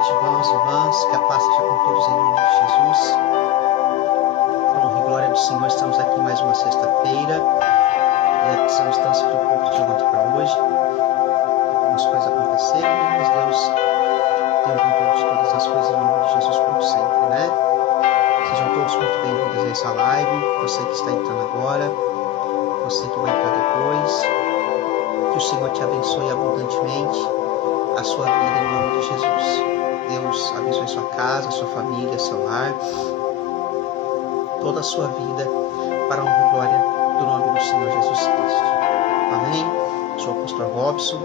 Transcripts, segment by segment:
noite, irmãos e irmãs, que a paz seja com todos em nome de Jesus. Com honra e glória do Senhor, estamos aqui mais uma sexta-feira. Precisamos transferir um pouco de ontem para hoje. Algumas coisas aconteceram, mas Deus tem o controle de todas as coisas em nome de Jesus, como sempre, né? Sejam todos muito bem-vindos a essa live. Você que está entrando agora, você que vai entrar depois, que o Senhor te abençoe abundantemente a sua vida em nome de Jesus. Deus abençoe sua casa, sua família, seu lar, toda a sua vida, para a honra e glória do nome do Senhor Jesus Cristo. Amém? Sou o pastor Robson,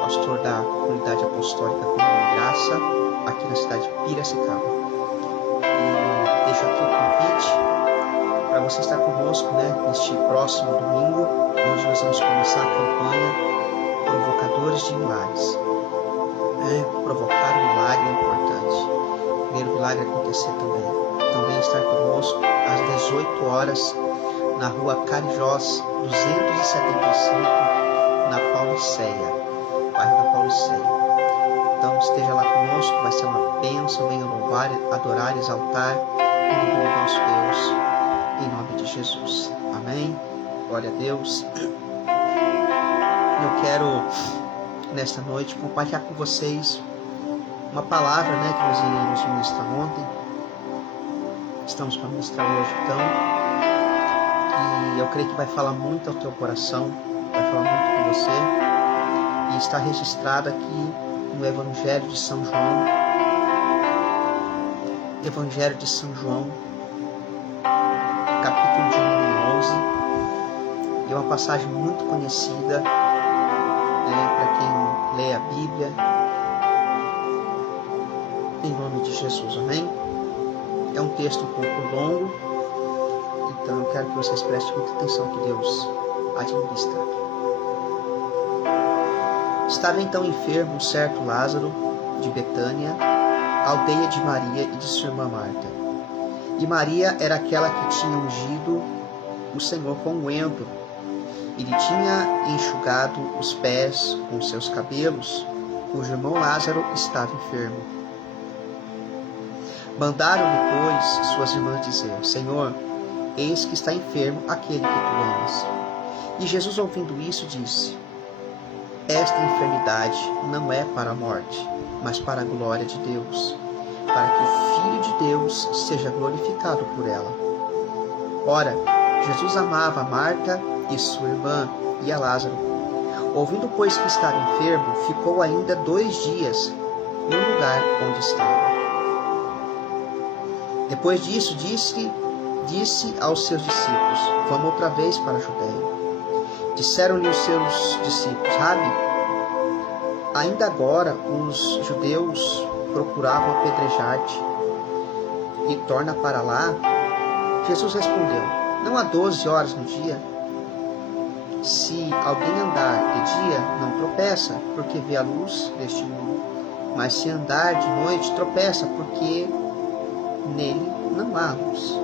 pastor da Unidade Apostólica Comunhão e Graça, aqui na cidade de Piracicaba. E deixo aqui o convite para você estar conosco, neste próximo domingo, onde nós vamos começar a campanha Provocadores de Milagres. Provocar um milagre é importante. Ver o milagre acontecer também. Também estar conosco às 18 horas na rua Carijós 275, na Pauliceia, bairro da Pauliceia. Então esteja lá conosco, vai ser uma bênção. Venha louvar, adorar, exaltar o nome do nosso Deus, em nome de Jesus. Amém? Glória a Deus. Eu quero nesta noite compartilhar com vocês uma palavra que nós iríamos ministrar ontem. Estamos para ministrar hoje, então, e eu creio que vai falar muito ao teu coração, vai falar muito com você, e está registrado aqui no Evangelho de São João, capítulo de número 11, e é uma passagem muito conhecida, para quem lê a Bíblia, em nome de Jesus, amém? É um texto um pouco longo, então eu quero que vocês prestem muita atenção, que Deus administra. Estava então enfermo um certo Lázaro de Betânia, aldeia de Maria e de sua irmã Marta. E Maria era aquela que tinha ungido o Senhor com unguento, e lhe tinha enxugado os pés com seus cabelos, cujo irmão Lázaro estava enfermo. Mandaram-lhe, pois, suas irmãs dizer: Senhor, eis que está enfermo aquele que tu amas. E Jesus, ouvindo isso, disse: Esta enfermidade não é para a morte, mas para a glória de Deus, para que o Filho de Deus seja glorificado por ela. Ora, Jesus amava a Marta e sua irmã e a Lázaro. Ouvindo, pois, que estava enfermo, ficou ainda 2 dias no lugar onde estava. Depois disso, disse aos seus discípulos: Vamos outra vez para a Judeia. Disseram-lhe os seus discípulos: Rabi, ainda agora os judeus procuravam apedrejar-te, e torna para lá? Jesus respondeu: Não há 12 horas no dia? Se alguém andar de dia, não tropeça, porque vê a luz deste mundo. Mas se andar de noite, tropeça, porque nele não há luz.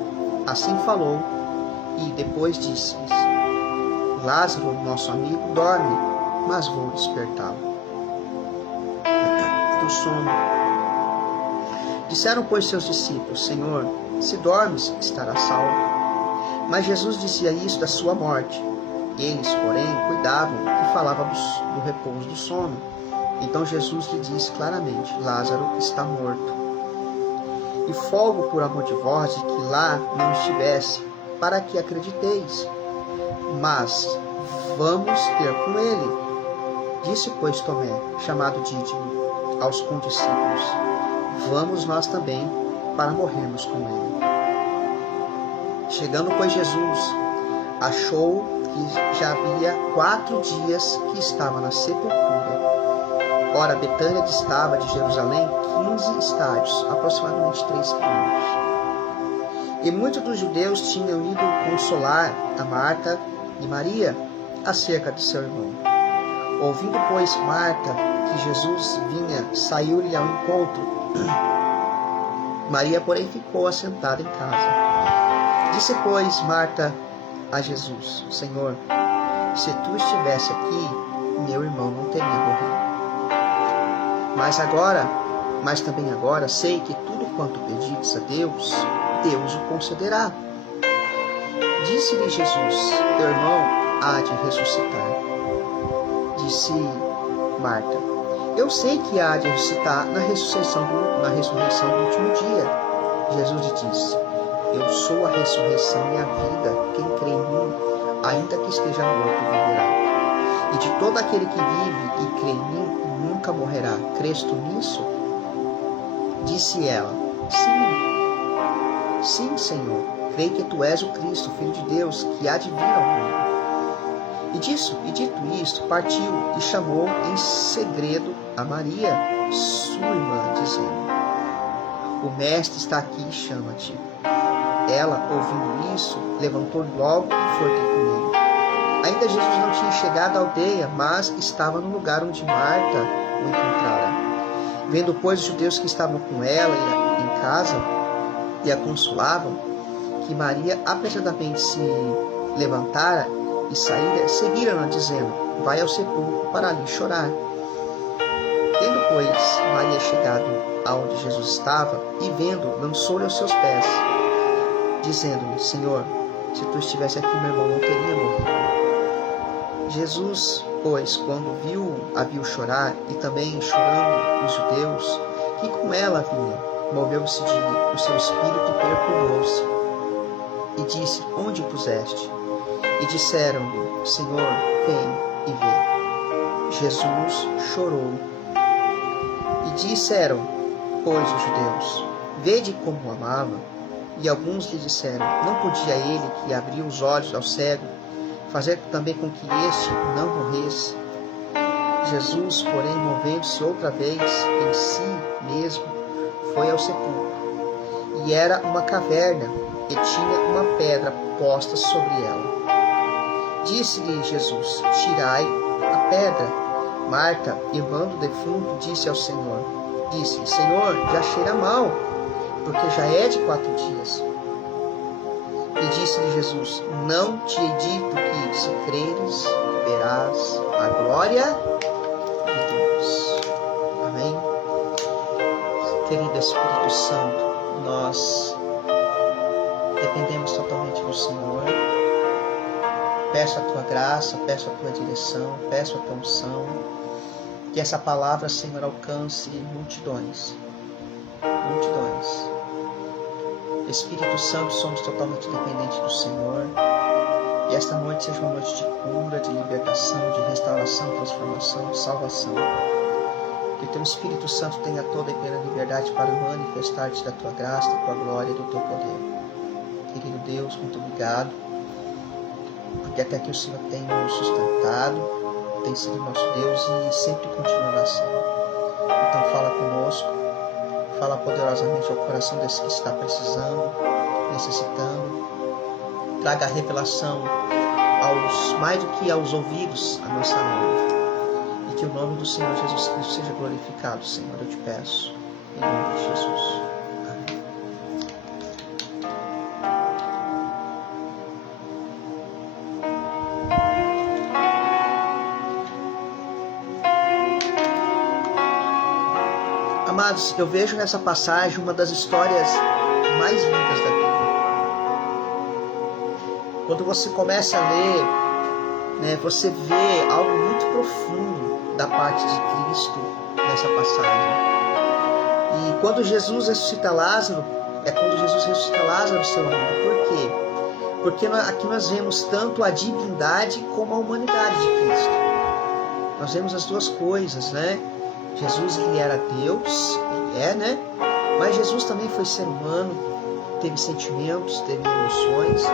Assim falou, e depois disse-lhes: Lázaro, nosso amigo, dorme, mas vou despertá-lo do sono. Disseram, pois, seus discípulos: Senhor, se dormes, estará salvo. Mas Jesus dizia isso da sua morte. Eles, porém, cuidavam e falavam do repouso do sono. Então Jesus lhe disse claramente: Lázaro está morto. E folgo por amor de vós de que lá não estivesse, para que acrediteis. Mas vamos ter com ele. Disse, pois, Tomé, chamado Dídimo, aos condiscípulos: Vamos nós também, para morrermos com ele. Chegando, pois, Jesus, achou que já havia 4 dias que estava na sepultura. Ora, Betânia distava de Jerusalém 15 estádios, aproximadamente 3 quilômetros. E muitos dos judeus tinham ido consolar a Marta e Maria acerca de seu irmão. Ouvindo, pois, Marta que Jesus vinha, saiu-lhe ao encontro. Maria, porém, ficou assentada em casa. Disse, pois, Marta a Jesus: Senhor, se tu estivesse aqui, meu irmão não teria morrido. Mas agora mas também agora sei que tudo quanto pedides a Deus, Deus o concederá. Disse-lhe Jesus: teu irmão há de ressuscitar. Disse Marta: eu sei que há de ressuscitar na ressurreição do último dia. Jesus lhe disse: eu sou a ressurreição e a vida. Quem crê em mim, ainda que esteja morto, viverá. E de todo aquele que vive e crê em mim, nunca morrerá. Crês tu nisso? Disse ela: sim, Senhor. Creio que tu és o Cristo, Filho de Deus, que há de vir ao mundo. E dito isto, partiu e chamou em segredo a Maria, sua irmã, dizendo: o Mestre está aqui e chama-te. Ela, ouvindo isso, levantou logo e foi ter com ele. Ainda Jesus não tinha chegado à aldeia, mas estava no lugar onde Marta o encontrara. Vendo, pois, os judeus que estavam com ela em casa e a consolavam, que Maria apressadamente se levantara e saíra, seguiram-na, dizendo: vai ao sepulcro para ali chorar. Tendo, pois, Maria chegado aonde Jesus estava, e vendo, lançou-lhe aos seus pés, dizendo-lhe: Senhor, se tu estivesse aqui, meu irmão não teria morrido. Jesus, pois, quando a viu chorar, e também chorando os judeus, que com ela vinham, moveu-se o seu espírito e perturbou-se. E disse: onde o puseste? E disseram-lhe: Senhor, vem e vê. Jesus chorou. E disseram, pois, os judeus: vede como o amava. E alguns lhe disseram: não podia ele, que abriu os olhos ao cego, fazer também com que este não morresse? Jesus, porém, movendo-se outra vez em si mesmo, foi ao sepulcro. E era uma caverna, e tinha uma pedra posta sobre ela. Disse-lhe Jesus: tirai a pedra. Marta, irmã do defunto, disse ao Senhor: Senhor, já cheira mal, porque já é de 4 dias. E disse-lhe Jesus: não te hei dito que, se creres, verás a glória de Deus. Amém? Querido Espírito Santo, nós dependemos totalmente do Senhor. Peço a tua graça, peço a tua direção, peço a tua unção. Que essa palavra, Senhor, alcance multidões. Multidões. Espírito Santo, somos totalmente dependentes do Senhor. E esta noite seja uma noite de cura, de libertação, de restauração, transformação, salvação. Que teu Espírito Santo tenha toda e plena liberdade para manifestar-te da tua graça, da tua glória e do teu poder. Querido Deus, muito obrigado, porque até aqui o Senhor tem nos sustentado, tem sido nosso Deus e sempre continuará sendo. Então fala conosco, fala poderosamente ao coração desse que está precisando, necessitando. Traga a revelação mais do que aos ouvidos, a nossa alma. E que o nome do Senhor Jesus Cristo seja glorificado, Senhor, eu te peço, em nome de Jesus. Amém. Amados, eu vejo nessa passagem uma das histórias mais lindas da Bíblia. Quando você começa a ler, você vê algo muito profundo da parte de Cristo nessa passagem. E quando Jesus ressuscita Lázaro, é quando Jesus ressuscita Lázaro, seu amigo. Por quê? Porque aqui nós vemos tanto a divindade como a humanidade de Cristo. Nós vemos as duas coisas, né? Jesus, ele era Deus, ele mas Jesus também foi ser humano, teve sentimentos, teve emoções.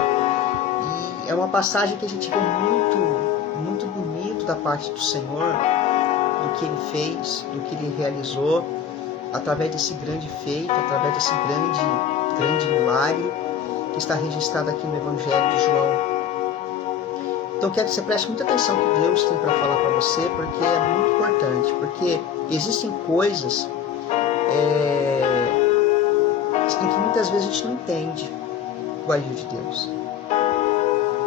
E é uma passagem que a gente vê muito bonito da parte do Senhor, do que ele fez, do que ele realizou, através desse grande feito, através desse grande milagre que está registrado aqui no Evangelho de João. Então quero que você preste muita atenção no que Deus tem para falar para você, porque é muito importante, porque existem coisas em que muitas vezes a gente não entende o agir de Deus.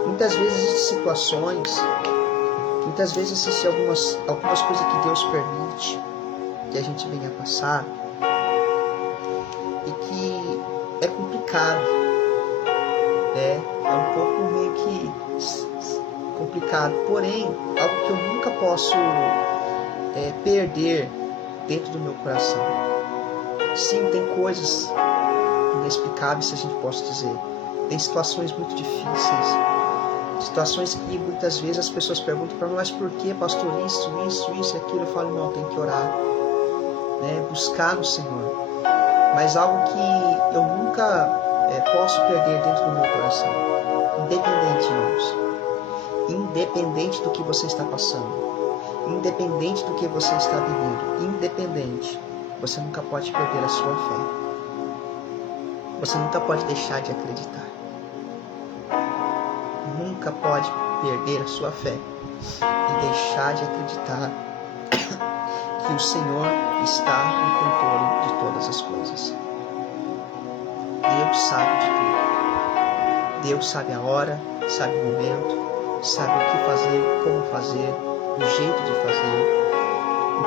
Muitas vezes existem situações, muitas vezes existem algumas coisas que Deus permite que a gente venha passar, e que é complicado, né? É um pouco meio que complicado, porém, algo que eu nunca posso perder dentro do meu coração. Sim, tem coisas inexplicáveis, se a gente pode dizer. Tem situações muito difíceis, situações que muitas vezes as pessoas perguntam para mim, mas por que, pastor, isso e aquilo? Eu falo, não, tem que orar, né? Buscar no Senhor. Mas algo que eu nunca posso perder dentro do meu coração, independente, irmãos, independente do que você está passando, independente do que você está vivendo, independente, você nunca pode perder a sua fé. Você nunca pode deixar de acreditar. Nunca pode perder a sua fé e deixar de acreditar que o Senhor está no controle de todas as coisas. Deus sabe de tudo. Deus sabe a hora, sabe o momento, sabe o que fazer, como fazer, o jeito de fazer.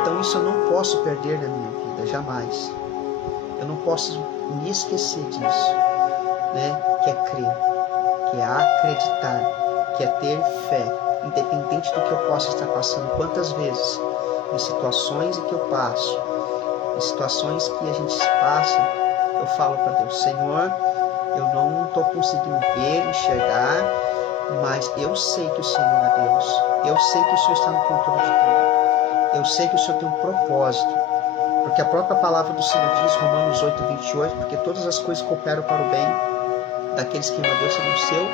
Então isso eu não posso perder na minha vida, jamais. Eu não posso me esquecer disso, né? Que é crer, que é acreditar, que é ter fé, independente do que eu possa estar passando. Quantas vezes, em situações em que eu passo, em situações que a gente passa, eu falo para Deus, Senhor, eu não estou conseguindo ver, enxergar, mas eu sei que o Senhor é Deus. Eu sei que o Senhor está no controle de tudo. Eu sei que o Senhor tem um propósito. Porque a própria palavra do Senhor diz, Romanos 8:28, porque todas as coisas cooperam para o bem daqueles que amam a Deus segundo o seu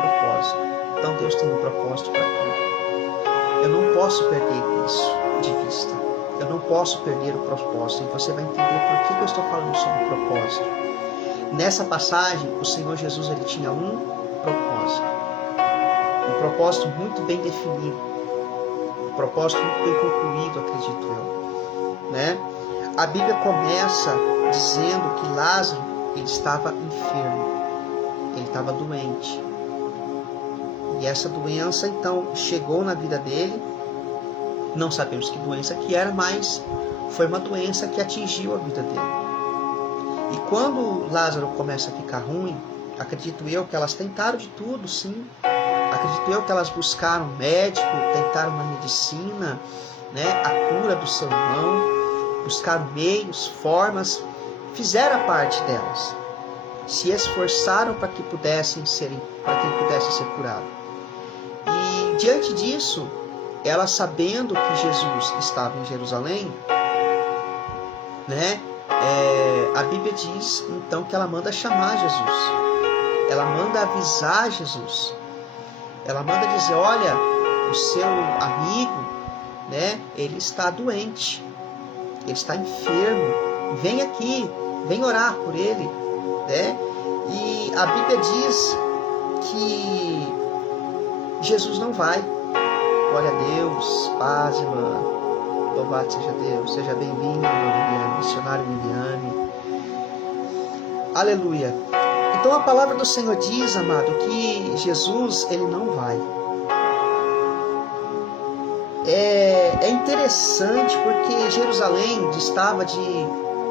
propósito. Então Deus tem um propósito para tudo. Eu não posso perder isso de vista. Eu não posso perder o propósito. E você vai entender por que eu estou falando sobre o propósito. Nessa passagem, o Senhor Jesus ele tinha um propósito. Um propósito muito bem definido. Um propósito muito bem concluído, acredito eu. Né? A Bíblia começa dizendo que Lázaro ele estava enfermo, ele estava doente. E essa doença então chegou na vida dele, não sabemos que doença que era, mas foi uma doença que atingiu a vida dele. E quando Lázaro começa a ficar ruim, acredito eu que elas tentaram de tudo, sim. Acredito eu que elas buscaram médico, tentaram uma medicina, né, a cura do seu irmão, buscaram meios, formas, fizeram a parte delas, se esforçaram para que ele pudesse ser curado. E diante disso, ela sabendo que Jesus estava em Jerusalém, né, a Bíblia diz então que ela manda chamar Jesus, ela manda avisar Jesus, ela manda dizer, olha, o seu amigo, né, ele está doente. Ele está enfermo, vem aqui, vem orar por ele, né? E a Bíblia diz que Jesus não vai. Glória a Deus, paz, irmã, louvado seja Deus, seja bem-vindo, Viviane, missionário Viviane, aleluia. Então a palavra do Senhor diz, amado, que Jesus, ele não vai. É interessante porque Jerusalém distava de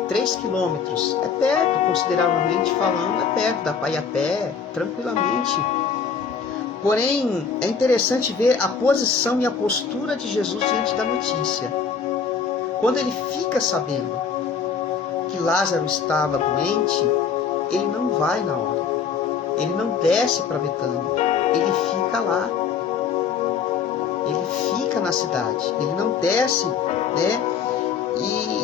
3 quilômetros. É perto, consideravelmente falando, é perto, dá para ir a pé, tranquilamente. Porém, é interessante ver a posição e a postura de Jesus diante da notícia. Quando ele fica sabendo que Lázaro estava doente, ele não vai na hora. Ele não desce para Betânia, ele fica lá. Ele fica na cidade, ele não desce, né?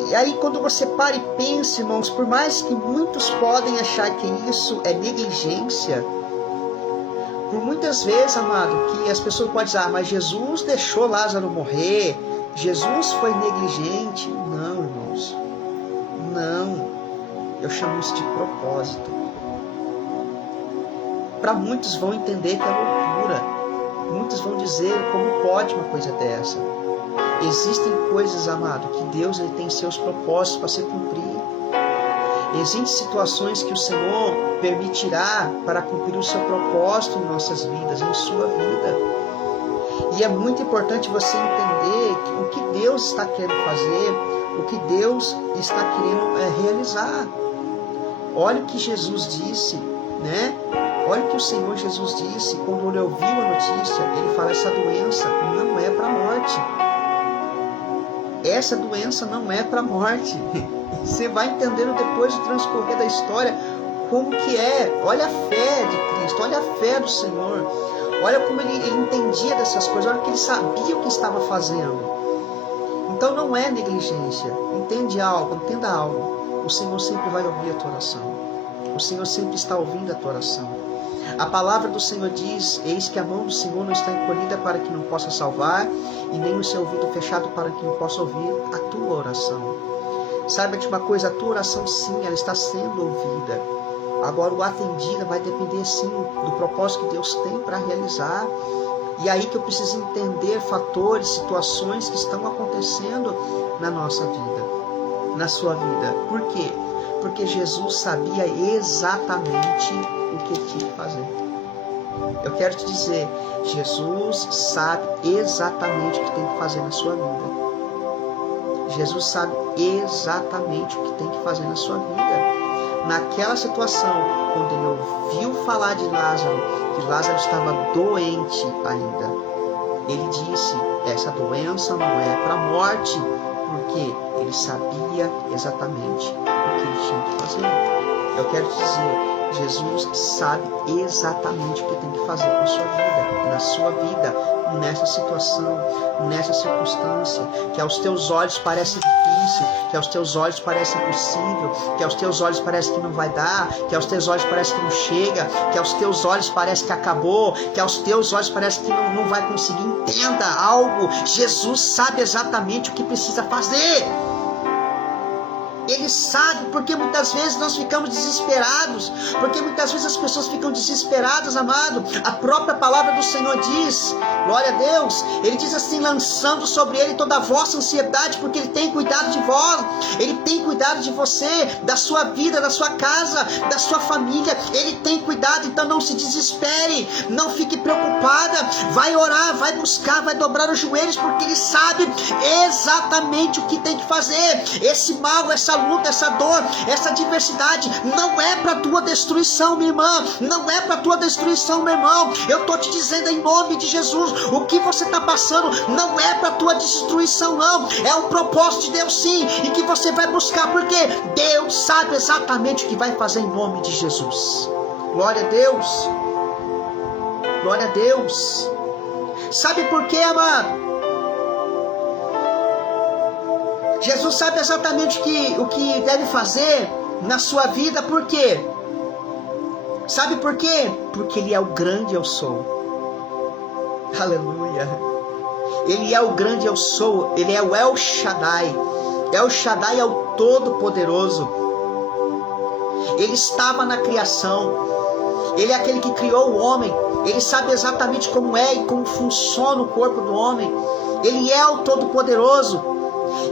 E aí quando você para e pensa, irmãos, por mais que muitos podem achar que isso é negligência, por muitas vezes, amado, que as pessoas podem dizer, mas Jesus deixou Lázaro morrer, Jesus foi negligente. Não, irmãos, não, eu chamo isso de propósito. Para muitos vão entender que é loucura. Muitos vão dizer, como pode uma coisa dessa? Existem coisas, amado, que Deus ele tem seus propósitos para se cumprir. Existem situações que o Senhor permitirá para cumprir o seu propósito em nossas vidas, em sua vida. E é muito importante você entender o que Deus está querendo fazer, o que Deus está querendo realizar. Olha o que Jesus disse, né? Olha o que o Senhor Jesus disse quando ele ouviu a notícia. Ele fala: essa doença não é para a morte. Essa doença não é para a morte. Você vai entendendo depois de transcorrer da história como que é. Olha a fé de Cristo, olha a fé do Senhor. Olha como ele entendia dessas coisas, olha que ele sabia o que estava fazendo. Então não é negligência. Entenda algo. O Senhor sempre vai ouvir a tua oração. O Senhor sempre está ouvindo a tua oração. A palavra do Senhor diz: eis que a mão do Senhor não está encolhida para que não possa salvar, e nem o seu ouvido fechado para que não possa ouvir a tua oração. Saiba de uma coisa, a tua oração sim, ela está sendo ouvida. Agora o atendida vai depender sim do propósito que Deus tem para realizar. E aí que eu preciso entender fatores, situações que estão acontecendo na nossa vida, na sua vida. Por quê? Porque Jesus sabia exatamente o que tinha que fazer. Eu quero te dizer, Jesus sabe exatamente o que tem que fazer na sua vida. Jesus sabe exatamente o que tem que fazer na sua vida. Naquela situação, quando ele ouviu falar de Lázaro, que Lázaro estava doente ainda, ele disse: essa doença não é para a morte, porque ele sabia exatamente o que ele tinha que fazer. Eu quero te dizer, Jesus sabe exatamente o que tem que fazer na sua vida, nessa situação, nessa circunstância, que aos teus olhos parece difícil, que aos teus olhos parece impossível, que aos teus olhos parece que não vai dar, que aos teus olhos parece que não chega, que aos teus olhos parece que acabou, que aos teus olhos parece que não vai conseguir. Entenda algo, Jesus sabe exatamente o que precisa fazer. Ele sabe, porque muitas vezes nós ficamos desesperados, porque muitas vezes as pessoas ficam desesperadas, amado. A própria palavra do Senhor diz, glória a Deus, ele diz assim: lançando sobre ele toda a vossa ansiedade, porque ele tem cuidado de vós, ele tem cuidado de você, da sua vida, da sua casa, da sua família, ele tem cuidado. Então não se desespere, não fique preocupada, vai orar, vai buscar, vai dobrar os joelhos, porque ele sabe exatamente o que tem que fazer. Esse mal, essa luta, essa dor, essa adversidade não é para tua destruição, minha irmã, não é para tua destruição, meu irmão. Eu tô te dizendo em nome de Jesus, o que você está passando não é para tua destruição, não. É um propósito de Deus sim, e que você vai buscar, porque Deus sabe exatamente o que vai fazer em nome de Jesus. Glória a Deus, glória a Deus. Sabe por quê, amado? Jesus sabe exatamente o que deve fazer na sua vida. Por quê? Sabe por quê? Porque ele é o grande eu sou. Aleluia. Ele é o grande eu sou. Ele é o El Shaddai. El Shaddai é o Todo-Poderoso. Ele estava na criação. Ele é aquele que criou o homem. Ele sabe exatamente como é e como funciona o corpo do homem. Ele é o Todo-Poderoso.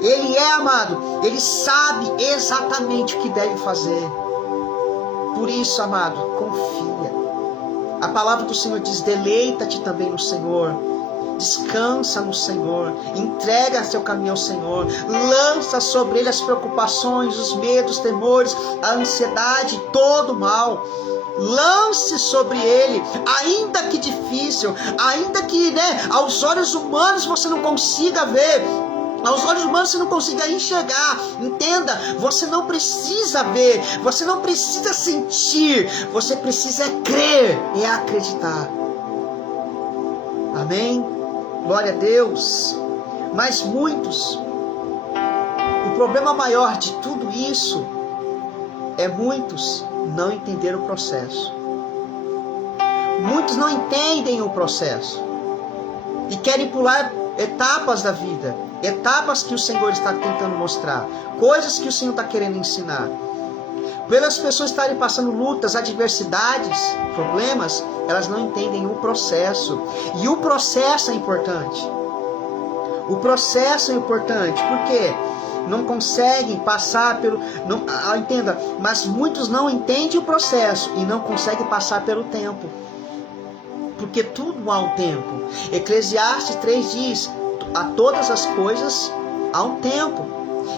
Ele é, amado, ele sabe exatamente o que deve fazer. Por isso, amado, confia. A palavra do Senhor diz: deleita-te também no Senhor, descansa no Senhor, entrega seu caminho ao Senhor, lança sobre ele as preocupações, os medos, temores, a ansiedade, todo o mal. Lance sobre ele, ainda que difícil, ainda que, aos olhos humanos você não consiga ver, aos olhos humanos você não consiga enxergar. Entenda, você não precisa ver, você não precisa sentir, você precisa crer e acreditar. Amém? Glória a Deus. Mas muitos, o problema maior de tudo isso é muitos não entender o processo. Muitos não entendem o processo e querem pular etapas da vida, etapas que o Senhor está tentando mostrar, coisas que o Senhor está querendo ensinar. Pelas pessoas estarem passando lutas, adversidades, problemas, elas não entendem o processo. E o processo é importante. O processo é importante, porque não conseguem passar pelo... entenda, mas muitos não entendem o processo e não conseguem passar pelo tempo. Porque tudo há um tempo. Eclesiastes 3 diz: a todas as coisas há um tempo.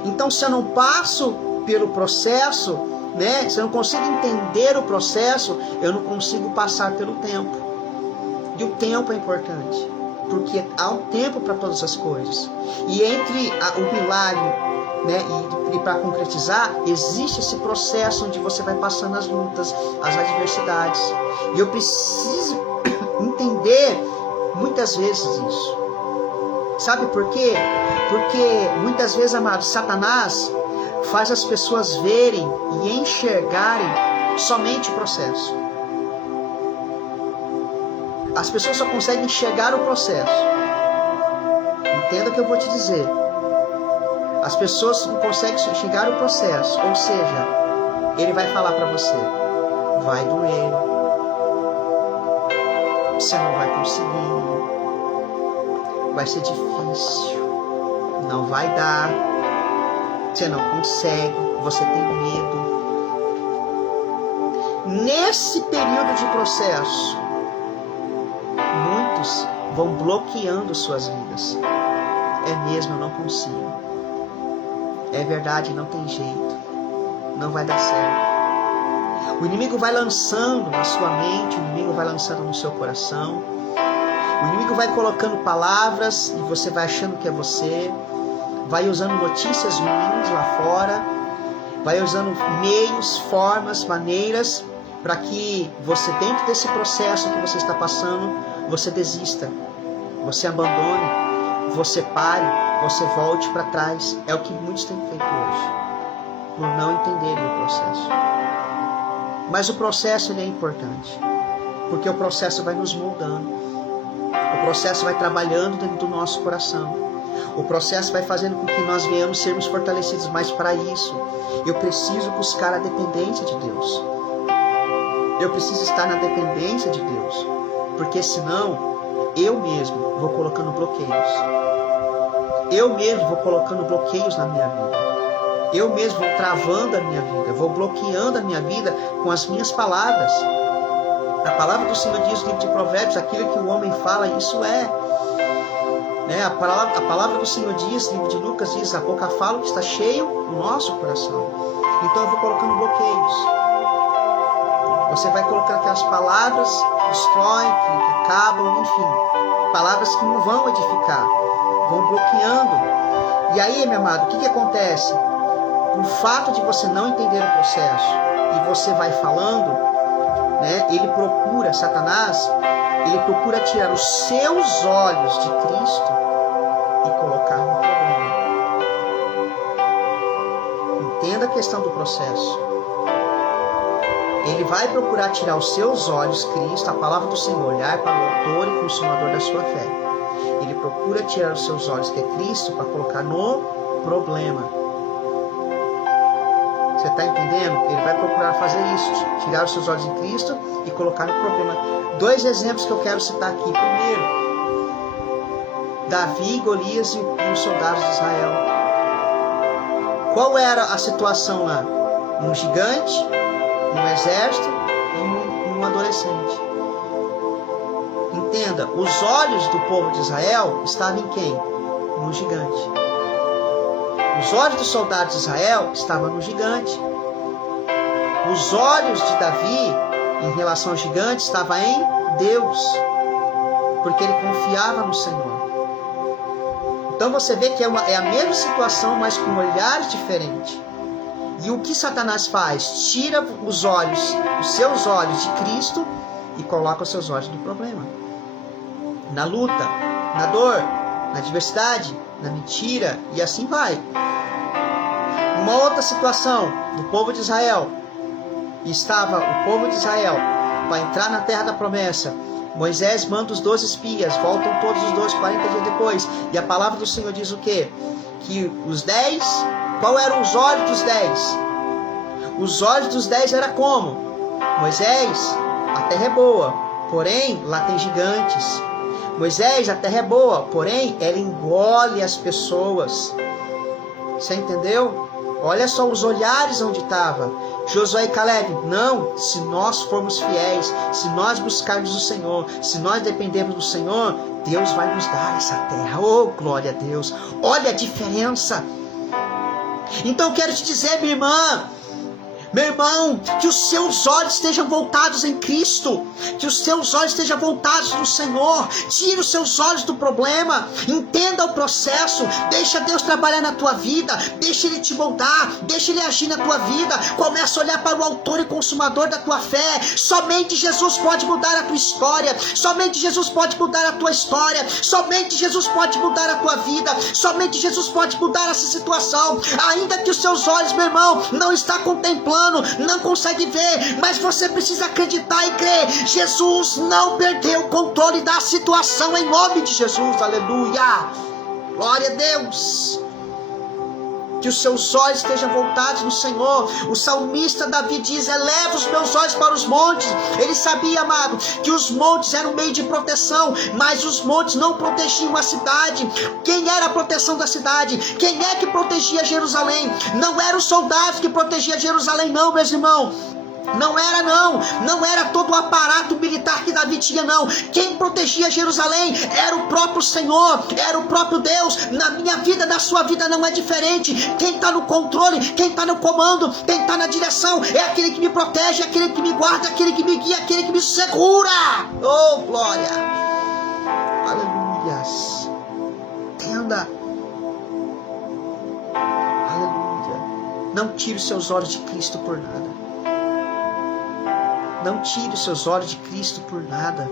Então, se eu não passo pelo processo, né? Se eu não consigo entender o processo, eu não consigo passar pelo tempo. E o tempo é importante, porque há um tempo para todas as coisas. E entre o milagre, né, e para concretizar, existe esse processo onde você vai passando as lutas, as adversidades. E eu preciso entender muitas vezes isso. Sabe por quê? Porque muitas vezes, amados, Satanás faz as pessoas verem e enxergarem somente o processo. As pessoas só conseguem enxergar o processo. Entenda o que eu vou te dizer. As pessoas não conseguem enxergar o processo. Ou seja, ele vai falar para você: vai doer, você não vai conseguir, vai ser difícil, não vai dar, você não consegue, você tem medo. Nesse período de processo, muitos vão bloqueando suas vidas. É mesmo, eu não consigo. É verdade, não tem jeito. Não vai dar certo. O inimigo vai lançando na sua mente, o inimigo vai lançando no seu coração. O inimigo vai colocando palavras e você vai achando que é você. Vai usando notícias ruins lá fora. Vai usando meios, formas, maneiras para que você, dentro desse processo que você está passando, você desista, você abandone, você pare, você volte para trás. É o que muitos têm feito hoje, por não entenderem o processo. Mas o processo, ele é importante, porque o processo vai nos moldando, o processo vai trabalhando dentro do nosso coração, o processo vai fazendo com que nós venhamos sermos fortalecidos. Mas para isso, eu preciso buscar a dependência de Deus. Eu preciso estar na dependência de Deus, porque senão eu mesmo vou colocando bloqueios. Eu mesmo vou colocando bloqueios na minha vida. Eu mesmo vou travando a minha vida, vou bloqueando a minha vida com as minhas palavras. A palavra do Senhor diz no livro de Provérbios: aquilo que o homem fala, isso é. Né? A palavra do Senhor diz, no livro de Lucas diz: a boca fala o que está cheio no nosso coração. Então eu vou colocando bloqueios. Você vai colocando aquelas palavras que destroem, que acabam, enfim. Palavras que não vão edificar, vão bloqueando. E aí, meu amado, o que acontece? Por fato de você não entender o processo e você vai falando, né, ele procura, Satanás, ele procura tirar os seus olhos de Cristo e colocar no problema. Entenda a questão do processo. Ele vai procurar tirar os seus olhos, Cristo, a palavra do Senhor, olhar para o autor e consumador da sua fé. Ele procura tirar os seus olhos, que é Cristo, para colocar no problema. Você está entendendo? Ele vai procurar fazer isso, tirar os seus olhos de Cristo e colocar no problema. 2 exemplos que eu quero citar aqui. Primeiro, Davi, Golias e os soldados de Israel. Qual era a situação lá? Um gigante, um exército e um adolescente. Entenda, os olhos do povo de Israel estavam em quem? No gigante. Os olhos dos soldados de Israel estavam no gigante. Os olhos de Davi em relação ao gigante estavam em Deus, porque ele confiava no Senhor. Então você vê que é a mesma situação, mas com olhares diferentes. E o que Satanás faz? Tira os seus olhos de Cristo e coloca os seus olhos no problema. Na luta, na dor, na adversidade, na mentira, e assim vai. Uma outra situação do povo de Israel. Estava o povo de Israel para entrar na terra da promessa. Moisés manda os 12 espias, voltam todos os 12 40 dias depois. E a palavra do Senhor diz o quê? Que os 10, qual eram os olhos dos 10? Os olhos dos 10 era como? Moisés, a terra é boa, porém lá tem gigantes. Moisés, a terra é boa, porém ela engole as pessoas. Você entendeu? Olha só os olhares onde estava. Josué e Caleb, não, se nós formos fiéis, se nós buscarmos o Senhor, se nós dependermos do Senhor, Deus vai nos dar essa terra. Oh, glória a Deus. Olha a diferença. Então eu quero te dizer, minha irmã, meu irmão, que os seus olhos estejam voltados em Cristo, que os seus olhos estejam voltados no Senhor. Tire os seus olhos do problema, entenda o processo, deixa Deus trabalhar na tua vida, deixa Ele te moldar, deixa Ele agir na tua vida. Começa a olhar para o autor e consumador da tua fé. Somente Jesus pode mudar a tua história, somente Jesus pode mudar a tua história, somente Jesus pode mudar a tua vida, somente Jesus pode mudar essa situação. Ainda que os seus olhos, meu irmão, não está contemplando, não consegue ver, mas você precisa acreditar e crer. Jesus não perdeu o controle da situação, em nome de Jesus, aleluia, glória a Deus. Que os seus olhos estejam voltados no Senhor. O salmista Davi diz: eleva os meus olhos para os montes. Ele sabia, amado, que os montes eram um meio de proteção, mas os montes não protegiam a cidade. Quem era a proteção da cidade? Quem é que protegia Jerusalém? Não eram os soldados que protegiam Jerusalém, não, meus irmãos. Não era todo o aparato militar que Davi tinha, não. Quem protegia Jerusalém era o próprio Senhor, era o próprio Deus. Na minha vida, na sua vida não é diferente. Quem está no controle, quem está no comando, quem está na direção é aquele que me protege, é aquele que me guarda, é aquele que me guia, é aquele que me segura. Oh, glória, aleluias. Entenda, aleluia. Não tire os seus olhos de Cristo por nada. Não tire os seus olhos de Cristo por nada.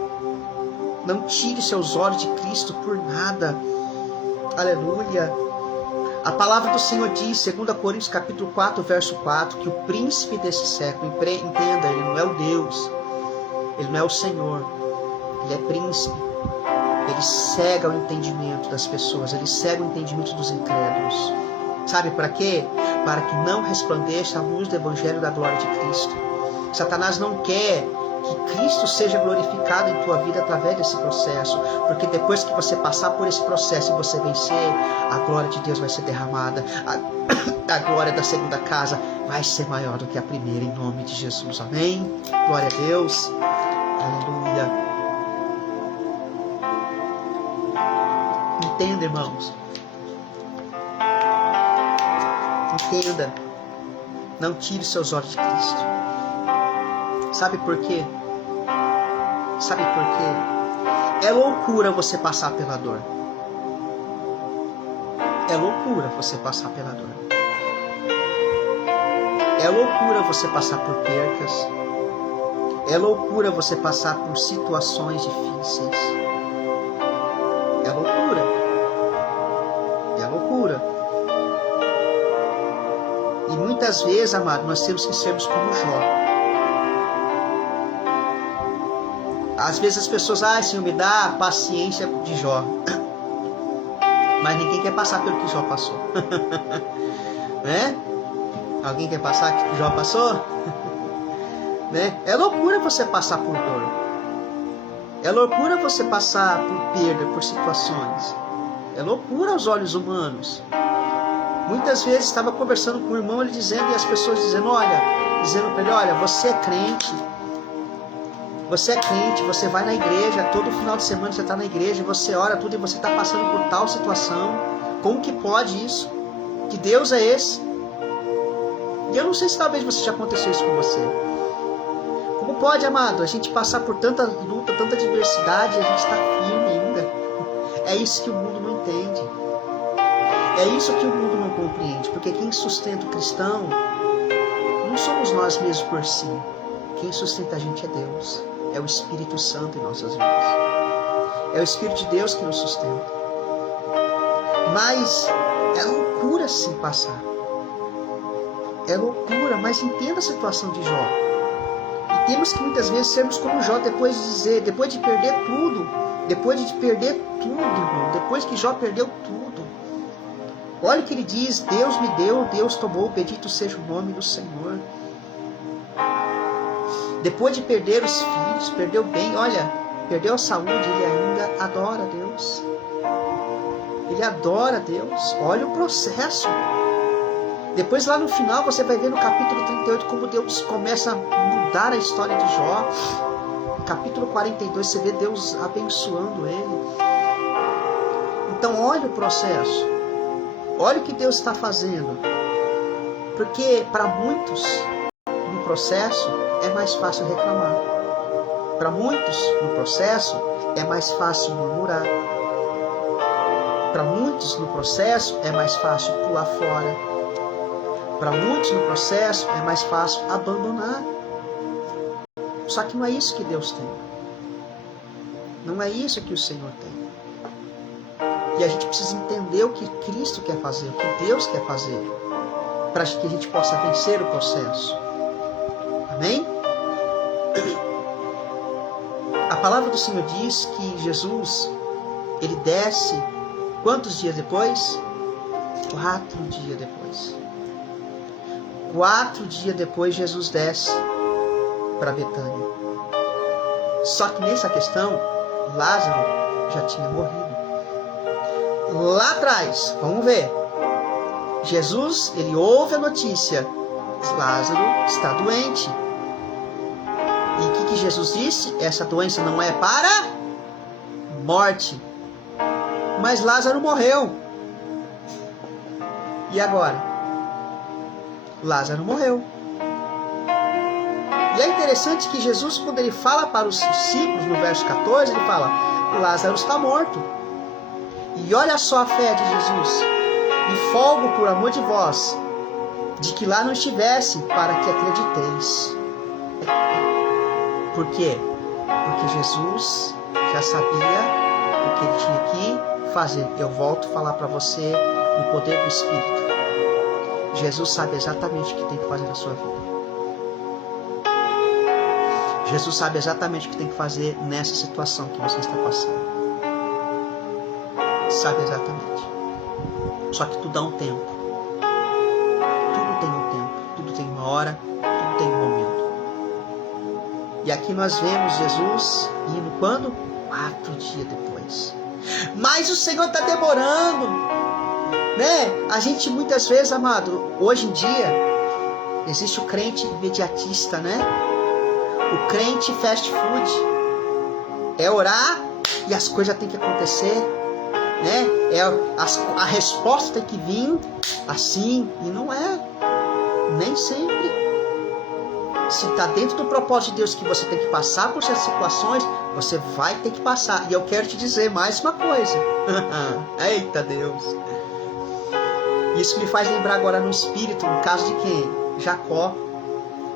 Não tire os seus olhos de Cristo por nada. Aleluia. A palavra do Senhor diz, 2 Coríntios capítulo 4, verso 4, que o príncipe desse século, entenda, ele não é o Deus, ele não é o Senhor, ele é príncipe. Ele cega o entendimento das pessoas, ele cega o entendimento dos incrédulos. Sabe para quê? Para que não resplandeça a luz do evangelho da glória de Cristo. Satanás não quer que Cristo seja glorificado em tua vida através desse processo, porque depois que você passar por esse processo e você vencer, a glória de Deus vai ser derramada, a glória da segunda casa vai ser maior do que a primeira, em nome de Jesus, amém? Glória a Deus, aleluia. Entenda, irmãos, entenda, não tire seus olhos de Cristo. Sabe por quê? Sabe por quê? É loucura você passar pela dor. É loucura você passar pela dor. É loucura você passar por percas. É loucura você passar por situações difíceis. É loucura. É loucura. E muitas vezes, amado, nós temos que sermos como Jó. Às vezes as pessoas, Senhor, me dá a paciência de Jó. Mas ninguém quer passar pelo que Jó passou. Né? Alguém quer passar o que Jó passou? Né? É loucura você passar por dor. É loucura você passar por perda, por situações. É loucura aos olhos humanos. Muitas vezes estava conversando com o irmão, ele dizendo, e as pessoas dizendo para ele, olha, você é crente. Você é crente, você vai na igreja, todo final de semana você está na igreja, você ora tudo e você está passando por tal situação. Como que pode isso? Que Deus é esse? E eu não sei se talvez você já aconteceu isso com você. Como pode, amado, a gente passar por tanta luta, tanta adversidade e a gente está firme ainda? É isso que o mundo não entende. É isso que o mundo não compreende. Porque quem sustenta o cristão não somos nós mesmos por si. Quem sustenta a gente é Deus. É o Espírito Santo em nossas vidas. É o Espírito de Deus que nos sustenta. Mas é loucura sim passar. É loucura, mas entenda a situação de Jó. E temos que muitas vezes sermos como Jó, depois de perder tudo. Depois de perder tudo, irmão. Depois que Jó perdeu tudo. Olha o que ele diz, Deus me deu, Deus tomou, bendito seja o nome do Senhor. Depois de perder os filhos, perdeu o bem, olha, perdeu a saúde, ele ainda adora a Deus. Ele adora a Deus. Olha o processo. Depois lá no final você vai ver no capítulo 38 como Deus começa a mudar a história de Jó. Capítulo 42 você vê Deus abençoando ele. Então olha o processo. Olha o que Deus está fazendo. Porque para muitos, no processo, é mais fácil reclamar. Para muitos, no processo, é mais fácil murmurar. Para muitos, no processo, é mais fácil pular fora. Para muitos, no processo, é mais fácil abandonar. Só que não é isso que Deus tem. Não é isso que o Senhor tem. E a gente precisa entender o que Cristo quer fazer, o que Deus quer fazer, para que a gente possa vencer o processo. Amém? A palavra do Senhor diz que Jesus, ele desce quantos dias depois? 4 dias depois. 4 dias depois Jesus desce para Betânia. Só que nessa questão, Lázaro já tinha morrido. Lá atrás, vamos ver. Jesus, ele ouve a notícia. Lázaro está doente. E o que Jesus disse? Essa doença não é para morte. Mas Lázaro morreu. E agora? Lázaro morreu. E é interessante que Jesus, quando ele fala para os discípulos, no verso 14, ele fala: Lázaro está morto. E olha só a fé de Jesus. E folgo por amor de vós, de que lá não estivesse, para que acrediteis. Por quê? Porque Jesus já sabia o que ele tinha que fazer. Eu volto a falar para você no poder do Espírito. Jesus sabe exatamente o que tem que fazer na sua vida. Jesus sabe exatamente o que tem que fazer nessa situação que você está passando. Sabe exatamente. Só que tudo dá um tempo. Tudo tem um tempo. Tudo tem uma hora. Tudo tem um momento. E aqui nós vemos Jesus indo quando? 4 dias depois. Mas o Senhor está demorando. Né? A gente muitas vezes, amado, hoje em dia, existe o crente imediatista, né? O crente fast food. É orar e as coisas têm que acontecer. Né? A resposta tem que vir assim. E não é. Nem sempre. Se está dentro do propósito de Deus que você tem que passar por essas situações, você vai ter que passar. E eu quero te dizer mais uma coisa. Eita Deus. Isso me faz lembrar agora no espírito, no caso de quem? Jacó.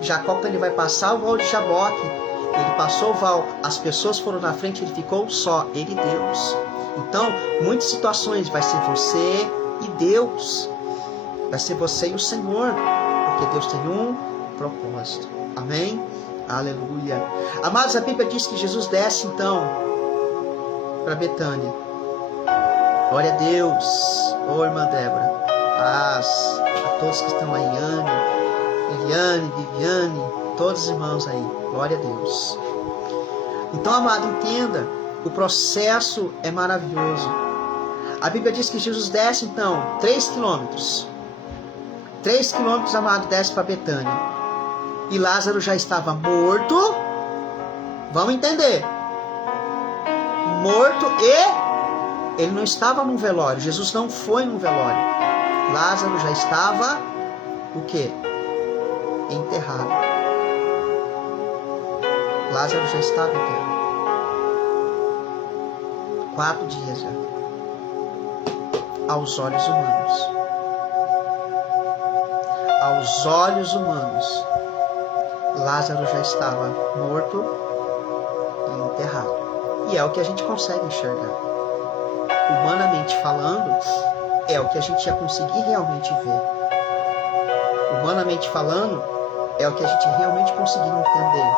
Jacó, quando ele vai passar o val de Jaboque, ele passou o val, as pessoas foram na frente, ele ficou só, ele e Deus. Então, muitas situações vai ser você e Deus. Vai ser você e o Senhor, porque Deus tem um propósito. Amém? Aleluia. Amados, a Bíblia diz que Jesus desce então para Betânia. Glória a Deus. Ô irmã Débora, paz a todos que estão aí, Eliane, Viviane, todos os irmãos aí. Glória a Deus. Então, amado, entenda, o processo é maravilhoso. A Bíblia diz que Jesus desce então 3 quilômetros. 3 quilômetros, amado, desce para Betânia. E Lázaro já estava morto. Vamos entender. Morto e ele não estava num velório. Jesus não foi num velório. Lázaro já estava o quê? Enterrado. Lázaro já estava enterrado. 4 dias já. Aos olhos humanos. Aos olhos humanos, Lázaro já estava morto e enterrado. E é o que a gente consegue enxergar. Humanamente falando, é o que a gente ia conseguir realmente ver. Humanamente falando, é o que a gente realmente conseguir entender.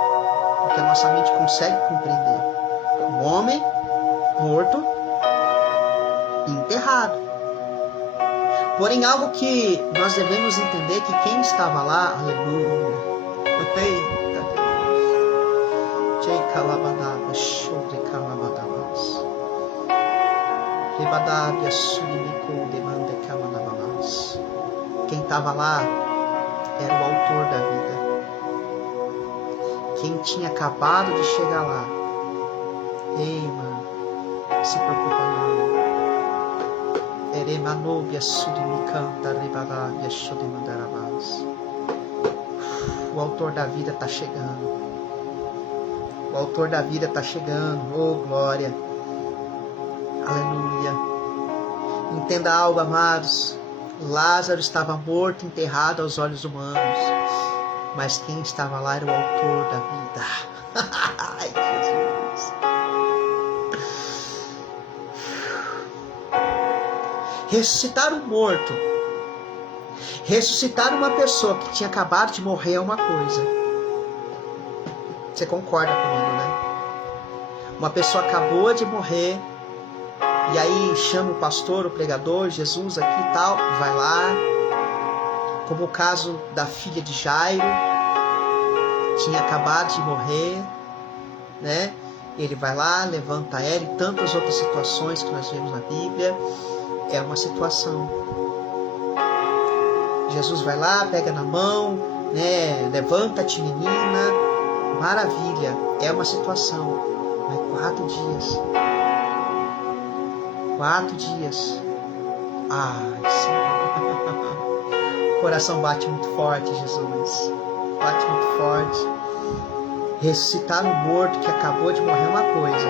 O que a nossa mente consegue compreender. Um homem morto e enterrado. Porém, algo que nós devemos entender que quem estava lá, aleluia, eita Deus, Jei calabadaba, shoure calabadabas, rebadabia sulimiko demanda camanabas. Quem estava lá era o autor da vida. Quem tinha acabado de chegar lá. Ei, mano, se preocupa não. O autor da vida está chegando. O autor da vida está chegando. Oh, glória. Aleluia. Entenda algo, amados. Lázaro estava morto, enterrado aos olhos humanos. Mas quem estava lá era o autor da vida. Ai, Jesus. Ressuscitar um morto, ressuscitar uma pessoa que tinha acabado de morrer é uma coisa. Você concorda comigo, né? Uma pessoa acabou de morrer, e aí chama o pastor, o pregador, Jesus aqui e tal, vai lá, como o caso da filha de Jairo, tinha acabado de morrer, né? Ele vai lá, levanta ela, e tantas outras situações que nós vemos na Bíblia. É uma situação. Jesus vai lá, pega na mão, né? Levanta-te, menina. Maravilha. É uma situação. Mas 4 dias. 4 dias. Ai, Senhor. O coração bate muito forte, Jesus. Bate muito forte. Ressuscitar um morto que acabou de morrer é uma coisa.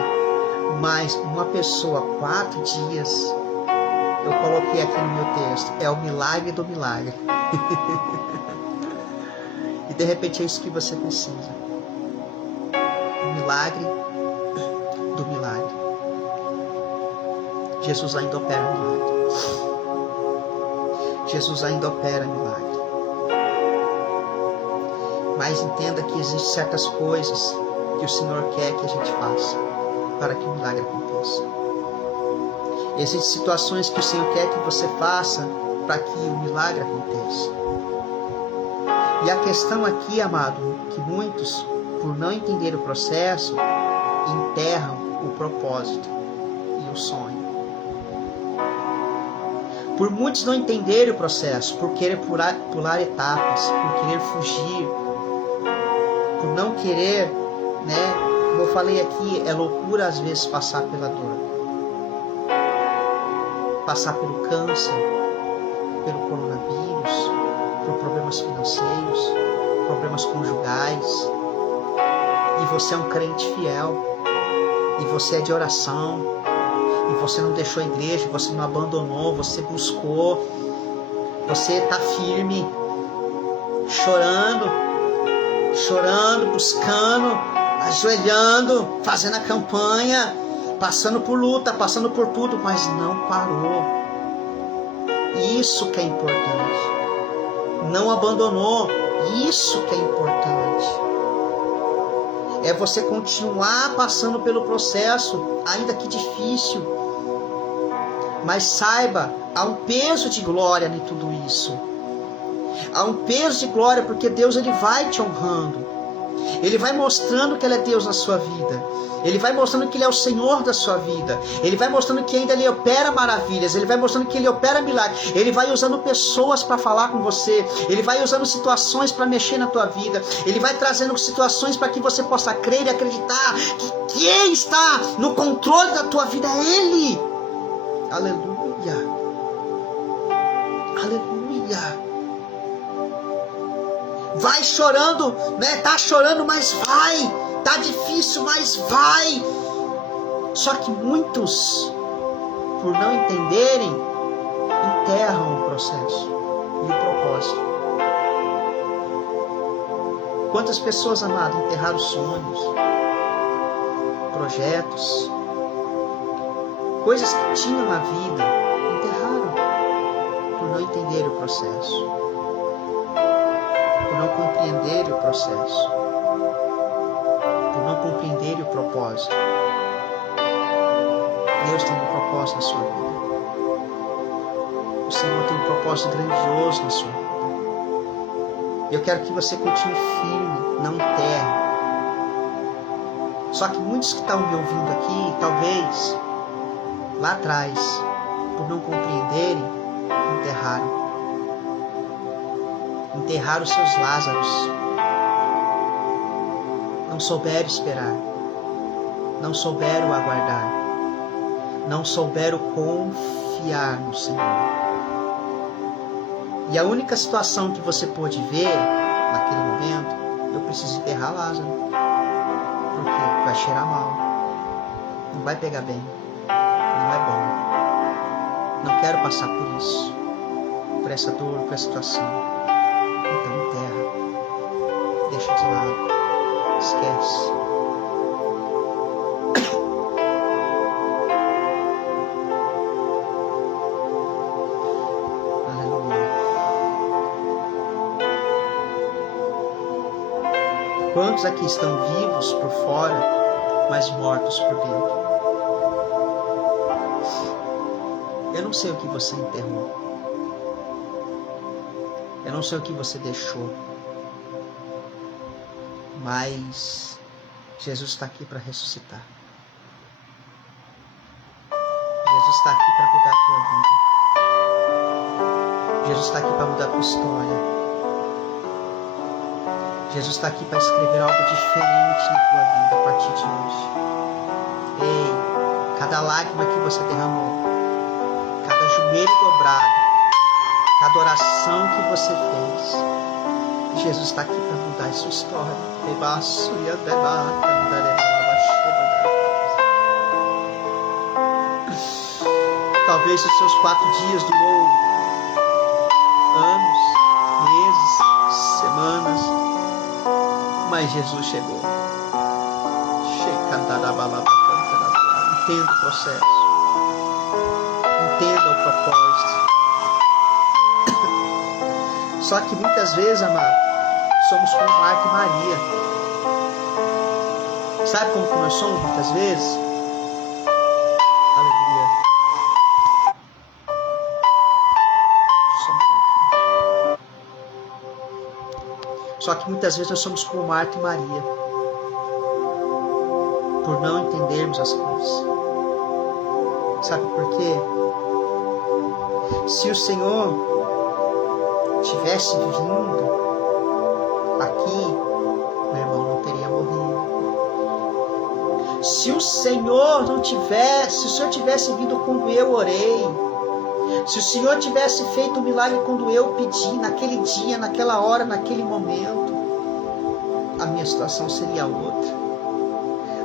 Mas uma pessoa 4 dias... Eu coloquei aqui no meu texto, é o milagre do milagre. E de repente é isso que você precisa. O milagre do milagre. Jesus ainda opera milagre. Jesus ainda opera milagre. Mas entenda que existem certas coisas que o Senhor quer que a gente faça para que o milagre aconteça. Existem situações que o Senhor quer que você faça para que o milagre aconteça. E a questão aqui, amado, que muitos, por não entender o processo, enterram o propósito e o sonho. Por muitos não entenderem o processo, por querer pular etapas, por querer fugir, por não querer, né? Como eu falei aqui, é loucura às vezes passar pela dor. Passar pelo câncer, pelo coronavírus, por problemas financeiros, problemas conjugais. E você é um crente fiel, e você é de oração, e você não deixou a igreja, você não abandonou, você buscou, você está firme, chorando, buscando, ajoelhando, fazendo a campanha, passando por luta, passando por tudo, mas não parou. Isso que é importante. Não abandonou. Isso que é importante. É você continuar passando pelo processo, ainda que difícil. Mas saiba, há um peso de glória em tudo isso. Há um peso de glória porque Deus ele vai te honrando. Ele vai mostrando que Ele é Deus na sua vida. Ele vai mostrando que Ele é o Senhor da sua vida. Ele vai mostrando que ainda Ele opera maravilhas. Ele vai mostrando que Ele opera milagres. Ele vai usando pessoas para falar com você. Ele vai usando situações para mexer na tua vida. Ele vai trazendo situações para que você possa crer e acreditar que quem está no controle da tua vida é Ele. Aleluia. Aleluia. Vai chorando, né? Tá chorando, mas vai. Tá difícil, mas vai. Só que muitos, por não entenderem, enterram o processo e o propósito. Quantas pessoas, amado, enterraram sonhos, projetos, coisas que tinham na vida, enterraram por não entenderem o processo. Por não compreenderem o processo, por não compreenderem o propósito. Deus tem um propósito na sua vida. O Senhor tem um propósito grandioso na sua vida. Eu quero que você continue firme, não enterre. Só que muitos que estão me ouvindo aqui, talvez lá atrás, por não compreenderem, enterraram os seus Lázaros, não souberam esperar, não souberam aguardar, não souberam confiar. confiar no Senhor. E a única situação que você pôde ver naquele momento, eu preciso enterrar Lázaro. Porque vai cheirar mal. Não vai pegar bem. Não é bom. Não quero passar por isso. Por essa dor, por essa situação. Então enterra. Deixa de lado. Esquece. Quantos aqui estão vivos por fora, mas mortos por dentro? Eu não sei o que você enterrou. Eu não sei o que você deixou. Mas Jesus está aqui para ressuscitar. Jesus está aqui para mudar a tua vida. Jesus está aqui para mudar a tua história. Jesus está aqui para escrever algo diferente na tua vida a partir de hoje. Ei, cada lágrima que você derramou, cada joelho dobrado, cada oração que você fez, Jesus está aqui para mudar a sua história. Talvez os seus 4 dias durou anos, meses, semanas, mas Jesus chegou. Entenda o processo. Entenda o propósito. Só que muitas vezes, amado, somos como Marta e Maria. Sabe como que nós somos muitas vezes? Aleluia. Só que muitas vezes nós somos como Marta e Maria, por não entendermos as coisas. Sabe por quê? Se o Senhor tivesse vindo aqui, meu irmão não teria morrido. Se o Senhor não tivesse, se o Senhor tivesse vindo quando eu orei, se o Senhor tivesse feito o milagre quando eu pedi, naquele dia, naquela hora, naquele momento, a minha situação seria outra.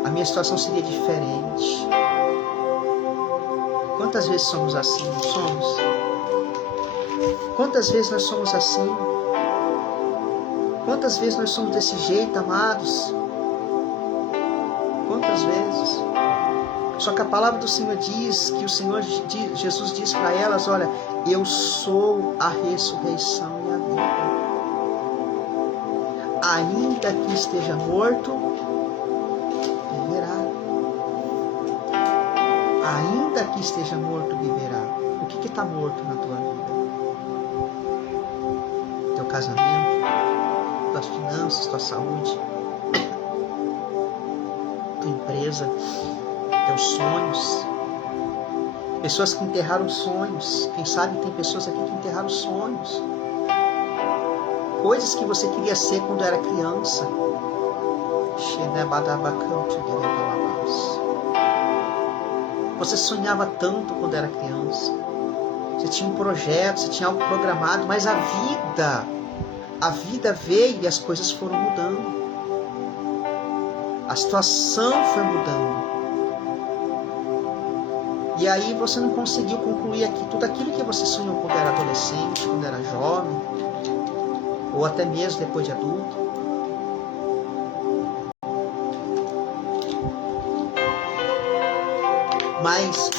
A minha situação seria diferente. Quantas vezes somos assim? Não somos? Quantas vezes nós somos assim? Quantas vezes nós somos desse jeito, amados? Quantas vezes? Só que a palavra do Senhor diz, que o Senhor Jesus diz para elas, olha, eu sou a ressurreição e a vida. Ainda que esteja morto, viverá. Ainda que esteja morto, viverá. O que está morto na tua vida? Teu casamento, tuas finanças, tua saúde, tua empresa, teus sonhos. Pessoas que enterraram sonhos. Quem sabe tem pessoas aqui que enterraram sonhos. Coisas que você queria ser quando era criança. Você sonhava tanto quando era criança. Você tinha um projeto, você tinha algo programado, mas a vida veio e as coisas foram mudando. A situação foi mudando. E aí você não conseguiu concluir aqui tudo aquilo que você sonhou quando era adolescente, quando era jovem, ou até mesmo depois de adulto. Mas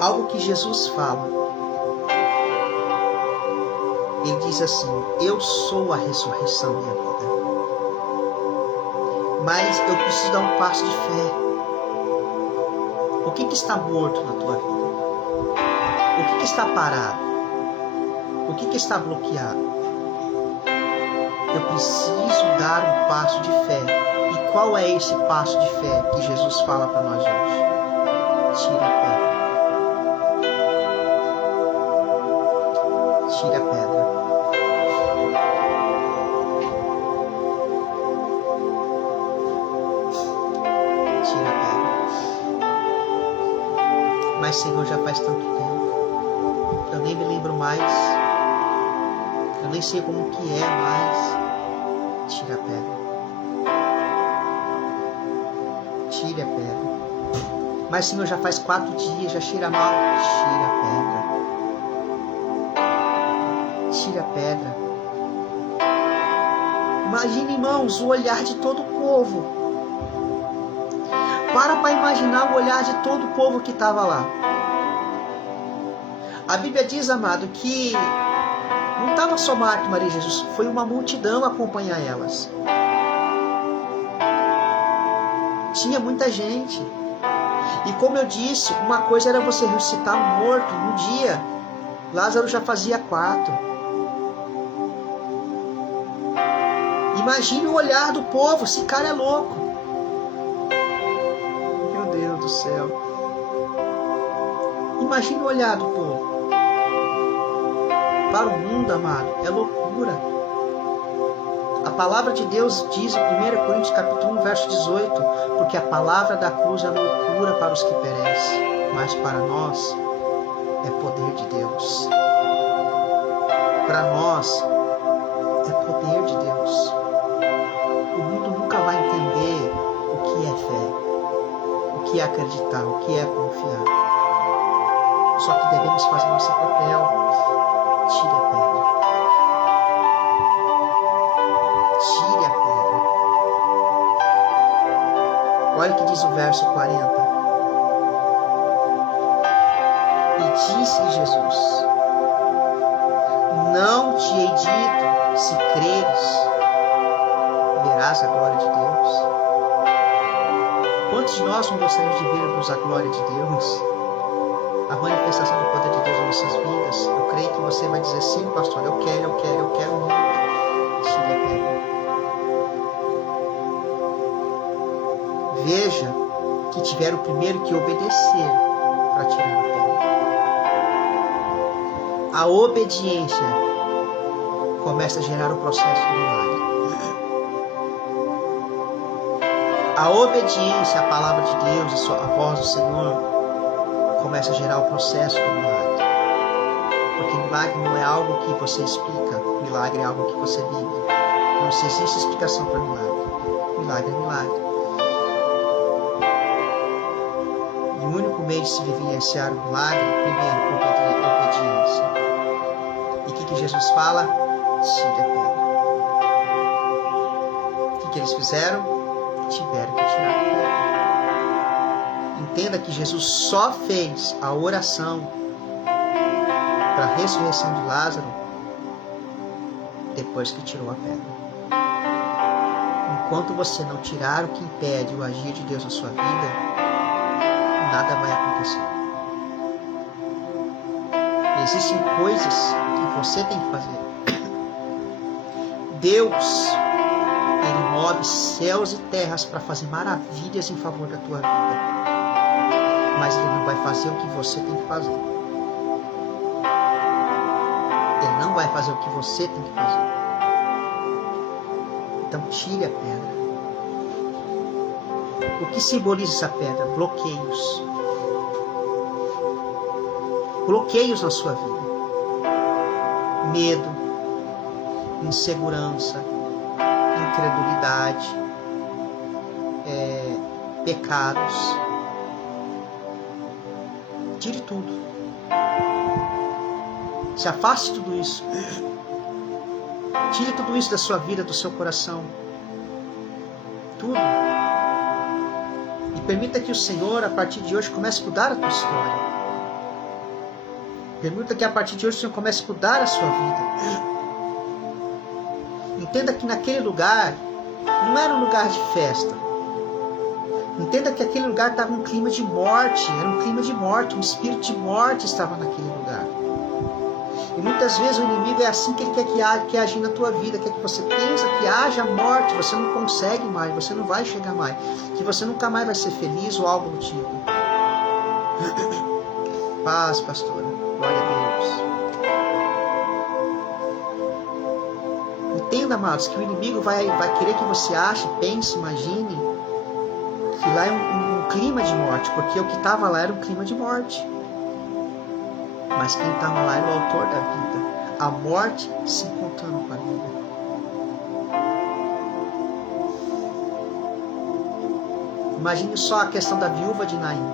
algo que Jesus fala, ele diz assim, eu sou a ressurreição e a vida. Mas eu preciso dar um passo de fé. O que está morto na tua vida? O que está parado? O que está bloqueado? Eu preciso dar um passo de fé. E qual é esse passo de fé que Jesus fala para nós hoje? Tira a pedra. Tira a pedra. Tira a pedra. Mas Mas, Senhor, já faz tanto tempo. Eu nem me lembro mais. Eu nem sei como que é mais. Tira a pedra. Tire a pedra. Mas, Senhor, já faz 4 dias, já cheira mal. Tira a pedra. Tira a pedra. Imagine, irmãos, o olhar de todo o povo. Para imaginar o olhar de todo o povo que estava lá. A Bíblia diz, amado, que não estava só Marta e Maria e Jesus, foi uma multidão acompanhar elas. Tinha muita gente. E como eu disse, uma coisa era você ressuscitar um morto no dia. Lázaro já fazia 4. Imagine o olhar do povo, esse cara é louco. Meu Deus do céu. Imagine o olhar do povo. Para o mundo, amado, é loucura. A palavra de Deus diz em 1 Coríntios capítulo 1, verso 18, porque a palavra da cruz é loucura para os que perecem, mas para nós é poder de Deus. Para nós é poder de Deus. O mundo nunca vai entender o que é fé, o que é acreditar, o que é confiar. Só que devemos fazer nosso papel. Tire a pedra. Tire a pedra. Olha o que diz o verso 40. E disse Jesus: não te hei dito, se creres, verás a glória de Deus. Quantos de nós não gostaríamos de vermos a glória de Deus? A manifestação do poder de Deus em nossas vidas? Eu creio que você vai dizer sim, pastor, eu quero muito. Tire a pedra. Veja que tiveram primeiro que obedecer para tirar a pedra. A obediência começa a gerar o processo do milagre. A obediência à palavra de Deus, a voz do Senhor, começa a gerar o processo do milagre. Porque milagre não é algo que você explica, milagre é algo que você vive. Não existe explicação para milagre. Milagre é milagre. E o único meio de se vivenciar o milagre, primeiro, obediência. E o que Jesus fala? Tire a pedra. O que eles fizeram? Tiveram que tirar a pedra. Entenda que Jesus só fez a oração para a ressurreição de Lázaro depois que tirou a pedra. Enquanto você não tirar o que impede o agir de Deus na sua vida, nada vai acontecer. Existem coisas que você tem que fazer. Deus, Ele move céus e terras para fazer maravilhas em favor da tua vida. Mas Ele não vai fazer o que você tem que fazer. Ele não vai fazer o que você tem que fazer. Então tire a pedra. O que simboliza essa pedra? Bloqueios. Bloqueios na sua vida. Medo, insegurança, incredulidade, pecados. Tire tudo. Se afaste de tudo isso. Tire tudo isso da sua vida, do seu coração. Tudo. E permita que o Senhor, a partir de hoje, comece a mudar a tua história. Permita que a partir de hoje o Senhor comece a mudar a sua vida. Entenda que naquele lugar não era um lugar de festa. Entenda que aquele lugar estava um clima de morte. Era um clima de morte. Um espírito de morte estava naquele lugar. E muitas vezes o inimigo é assim que ele quer agir na tua vida. Quer que você pense que haja morte. Você não consegue mais. Você não vai chegar mais. Que você nunca mais vai ser feliz ou algo do tipo. Paz, pastora. Glória a Deus. Entenda, amados, que o inimigo vai querer que você ache, pense, imagine que lá é um clima de morte, porque o que estava lá era um clima de morte. Mas quem estava lá era o autor da vida. A morte se encontrando com a vida. Imagine só a questão da viúva de Naim.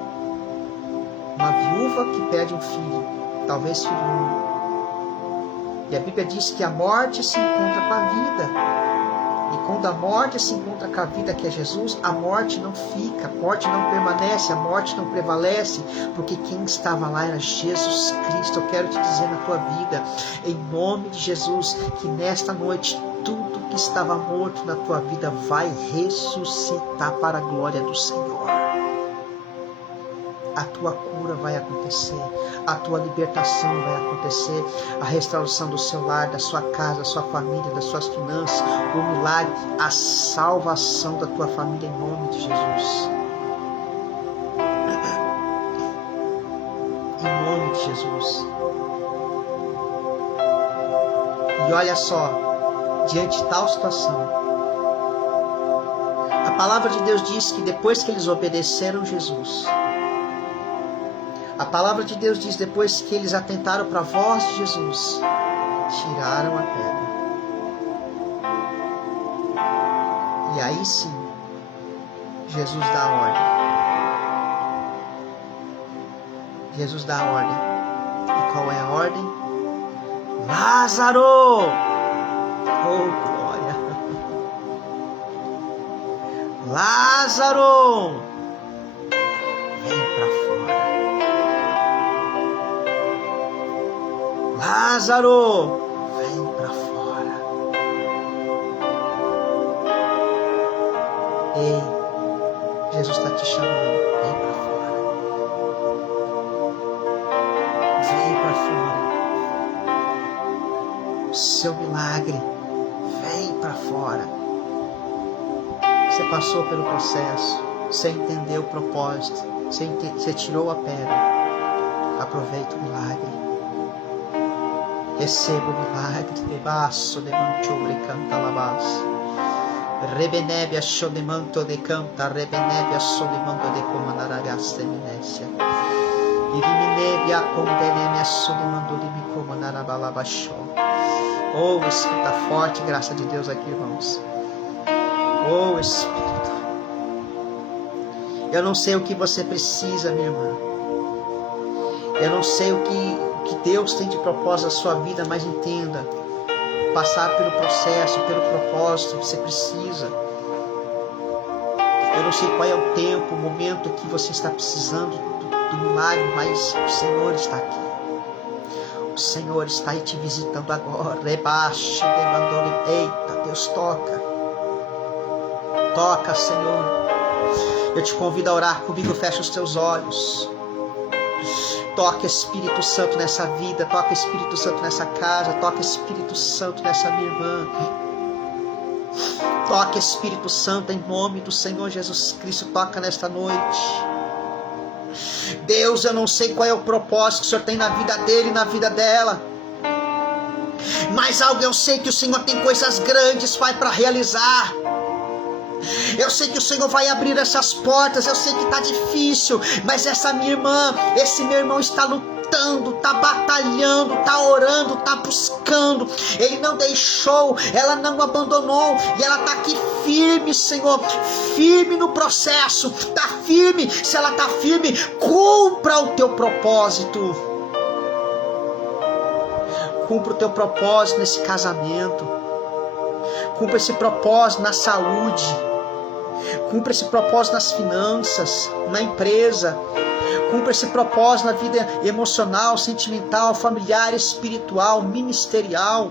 Uma viúva que perde um filho, talvez filho único. E a Bíblia diz que a morte se encontra com a vida. E quando a morte se encontra com a vida, que é Jesus, a morte não fica, a morte não permanece, a morte não prevalece, porque quem estava lá era Jesus Cristo. Eu quero te dizer na tua vida, em nome de Jesus, que nesta noite tudo que estava morto na tua vida vai ressuscitar para a glória do Senhor. A tua cura vai acontecer, a tua libertação vai acontecer, a restauração do seu lar, da sua casa, da sua família, das suas finanças, o milagre, a salvação da tua família em nome de Jesus. Em nome de Jesus. E olha só, diante de tal situação, a palavra de Deus diz que depois que eles obedeceram Jesus, a palavra de Deus diz, depois que eles atentaram para a voz de Jesus, tiraram a pedra. E aí sim, Jesus dá a ordem. Jesus dá a ordem. E qual é a ordem? Lázaro! Oh, glória! Lázaro! Vem para fora. Lázaro, vem para fora. Ei, Jesus está te chamando. Vem para fora. Vem para fora. O seu milagre, vem para fora. Você passou pelo processo, você entendeu o propósito, você tirou a pedra. Aproveita o milagre. Receba o milagre. Debaixo de manture canta labas. Rebenebia shodemanto de canta. Rebenebia shodemanto de comandaragaste minécia. Iriminebia condenemia shodemanto de me comandarabalabaxó. Oh, Espírito, tá forte, graça de Deus aqui, irmãos. Oh, Espírito. Eu não sei o que você precisa, minha irmã. Eu não sei o que Deus tem de propósito na sua vida, mas entenda, passar pelo processo, pelo propósito que você precisa. Eu não sei qual é o tempo, o momento que você está precisando do milagre, mas o Senhor está aqui. O Senhor está aí te visitando agora. Rebaixe, demandou. Eita, Deus, toca. Toca, Senhor. Eu te convido a orar comigo, fecha os teus olhos. Toca, Espírito Santo, nessa vida. Toca, Espírito Santo, nessa casa. Toca, Espírito Santo, nessa minha irmã. Toca, Espírito Santo, em nome do Senhor Jesus Cristo. Toca nesta noite. Deus, eu não sei qual é o propósito que o Senhor tem na vida dele e na vida dela. Mas algo eu sei, que o Senhor tem coisas grandes, Pai, para realizar. Eu sei que o Senhor vai abrir essas portas. Eu sei que está difícil, mas essa minha irmã, esse meu irmão está lutando, está batalhando, está orando, está buscando. Ele não deixou, ela não abandonou, e ela está aqui firme, Senhor, firme no processo, está firme. Se ela está firme, cumpra o teu propósito. Cumpra o teu propósito nesse casamento. Cumpra esse propósito na saúde. Cumpra esse propósito nas finanças, na empresa. Cumpra esse propósito na vida emocional, sentimental, familiar, espiritual, ministerial.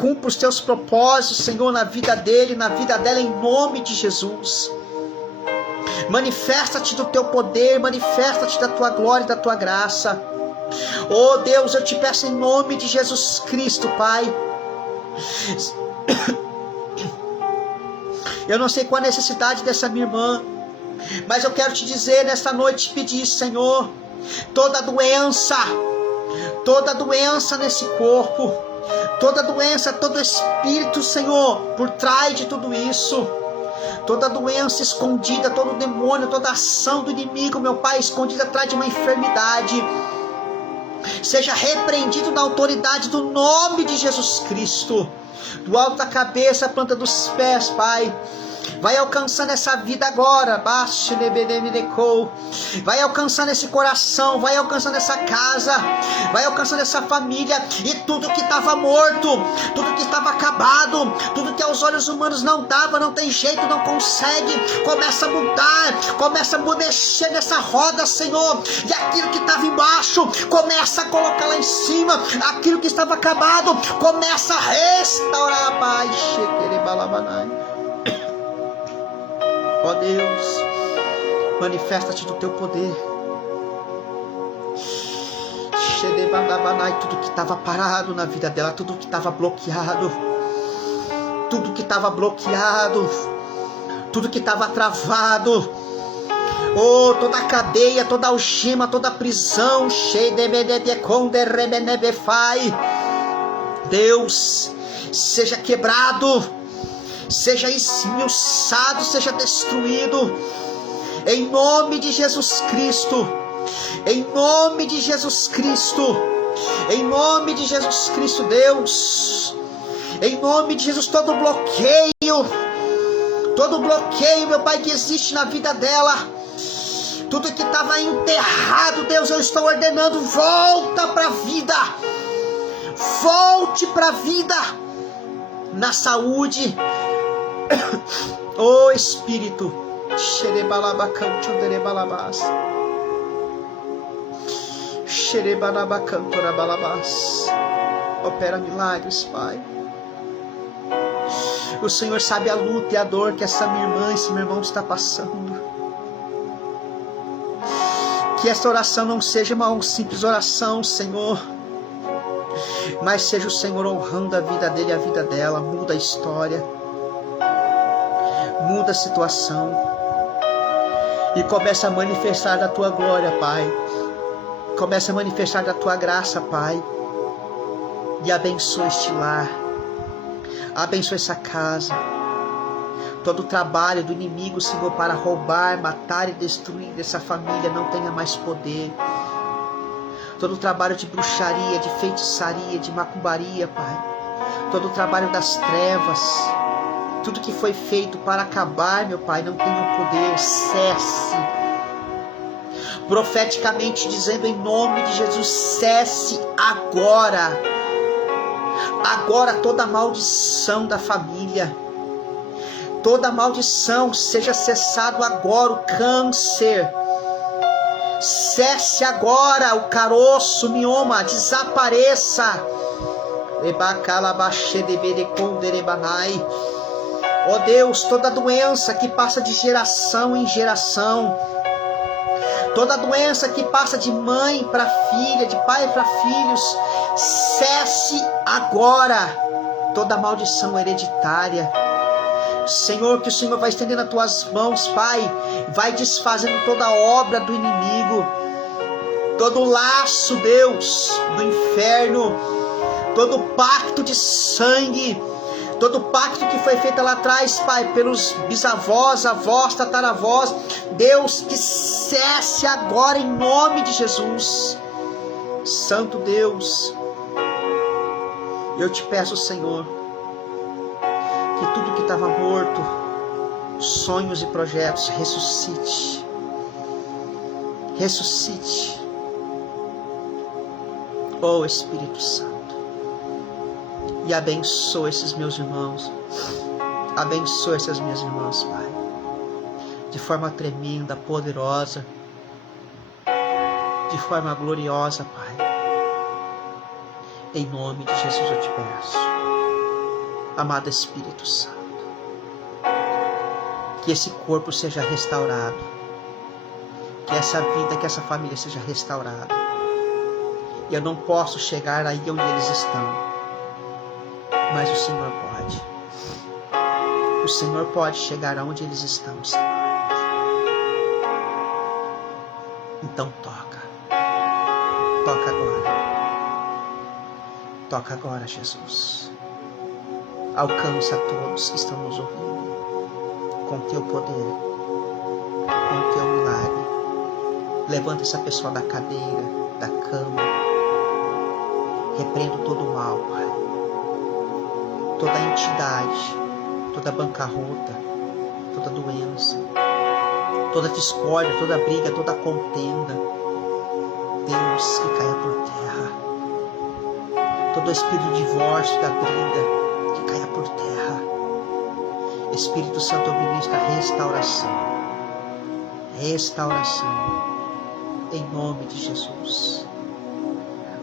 Cumpra os teus propósitos, Senhor, na vida dele, na vida dela, em nome de Jesus. Manifesta-te do teu poder, manifesta-te da tua glória e da tua graça. Oh Deus, eu te peço em nome de Jesus Cristo, Pai. Eu não sei qual a necessidade dessa minha irmã, mas eu quero te dizer nesta noite, pedir, Senhor, toda doença nesse corpo, toda doença, todo espírito, Senhor, por trás de tudo isso, toda doença escondida, todo demônio, toda ação do inimigo, meu Pai, escondida atrás de uma enfermidade, seja repreendido na autoridade do nome de Jesus Cristo. Do alto da cabeça à planta dos pés, Pai. Vai alcançando essa vida agora. Vai alcançando esse coração. Vai alcançando essa casa. Vai alcançando essa família. E tudo que estava morto, tudo que estava acabado, tudo que aos olhos humanos não dava, não tem jeito, não consegue, começa a mudar. Começa a mexer nessa roda, Senhor. E aquilo que estava embaixo, começa a colocar lá em cima. Aquilo que estava acabado, começa a restaurar. Pai, ó Deus, manifesta-te do teu poder. Tudo que estava parado na vida dela, tudo que estava bloqueado, tudo que estava bloqueado, tudo que estava travado, oh, toda a cadeia, toda a algema, toda a prisão, Deus, seja quebrado, seja esmiuçado, seja destruído, em nome de Jesus Cristo, em nome de Jesus Cristo, em nome de Jesus Cristo, Deus, em nome de Jesus, todo bloqueio, meu Pai, que existe na vida dela, tudo que estava enterrado, Deus, eu estou ordenando, volta para a vida, volte para a vida, na saúde, oh Espírito, opera milagres, Pai. O Senhor sabe a luta e a dor que essa minha irmã, esse meu irmão está passando. Que esta oração não seja uma simples oração, Senhor, mas seja o Senhor honrando a vida dele e a vida dela. Muda a história, muda a situação e começa a manifestar da tua glória, Pai. Começa a manifestar da tua graça, Pai, e abençoa este lar, abençoa essa casa, todo o trabalho do inimigo, Senhor, para roubar, matar e destruir essa família não tenha mais poder. Todo o trabalho de bruxaria, de feitiçaria, de macumbaria, Pai, todo o trabalho das trevas, tudo que foi feito para acabar, meu Pai, não tenha poder, cesse. Profeticamente dizendo em nome de Jesus, cesse agora. Agora toda maldição da família, toda maldição seja cessado agora. O câncer, cesse agora. O caroço, mioma, desapareça. Ó Deus, toda doença que passa de geração em geração, toda doença que passa de mãe para filha, de pai para filhos, cesse agora. Toda maldição hereditária, Senhor, que o Senhor vai estendendo as tuas mãos, Pai, vai desfazendo toda a obra do inimigo, todo laço, Deus, do inferno, todo pacto de sangue, todo pacto que foi feito lá atrás, Pai, pelos bisavós, avós, tataravós, Deus, que cesse agora em nome de Jesus. Santo Deus, eu te peço, Senhor, que tudo que estava morto, sonhos e projetos, ressuscite, ressuscite, oh Espírito Santo, e abençoa esses meus irmãos, abençoa essas minhas irmãs, Pai, de forma tremenda, poderosa, de forma gloriosa, Pai. Em nome de Jesus eu te peço, amado Espírito Santo, que esse corpo seja restaurado, que essa vida, que essa família seja restaurada. Eu não posso chegar aí onde eles estão, mas o Senhor pode. O Senhor pode chegar aonde eles estão, Senhor. Então toca. Toca agora. Toca agora, Jesus. Alcança todos que estão nos ouvindo com teu poder, com teu milagre. Levanta essa pessoa da cadeira, da cama, Repreendo todo o mal, Pai. Toda entidade, toda bancarrota, toda doença, toda discórdia, toda briga, toda contenda. Deus, que caia por terra. Todo espírito de divórcio, da briga, que caia por terra. Espírito Santo, eu ministro a restauração. Restauração. Em nome de Jesus.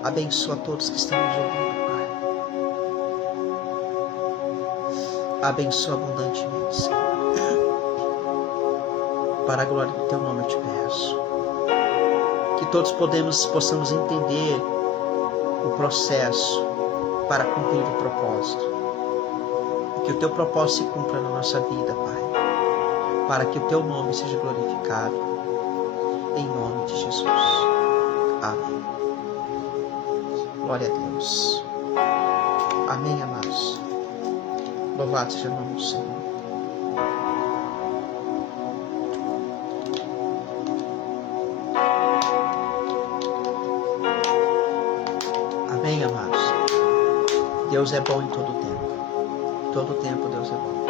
Abençoa todos que estão nos ouvindo, Pai. Abençoa abundantemente, Senhor. Para a glória do Teu nome eu te peço. Que todos possamos entender o processo para cumprir o propósito. E que o Teu propósito se cumpra na nossa vida, Pai. Para que o Teu nome seja glorificado. Em nome de Jesus. Amém. Glória a Deus. Amém, amados. Louvado seja o nome do Senhor. Amém, amados. Deus é bom em todo tempo. Todo tempo Deus é bom.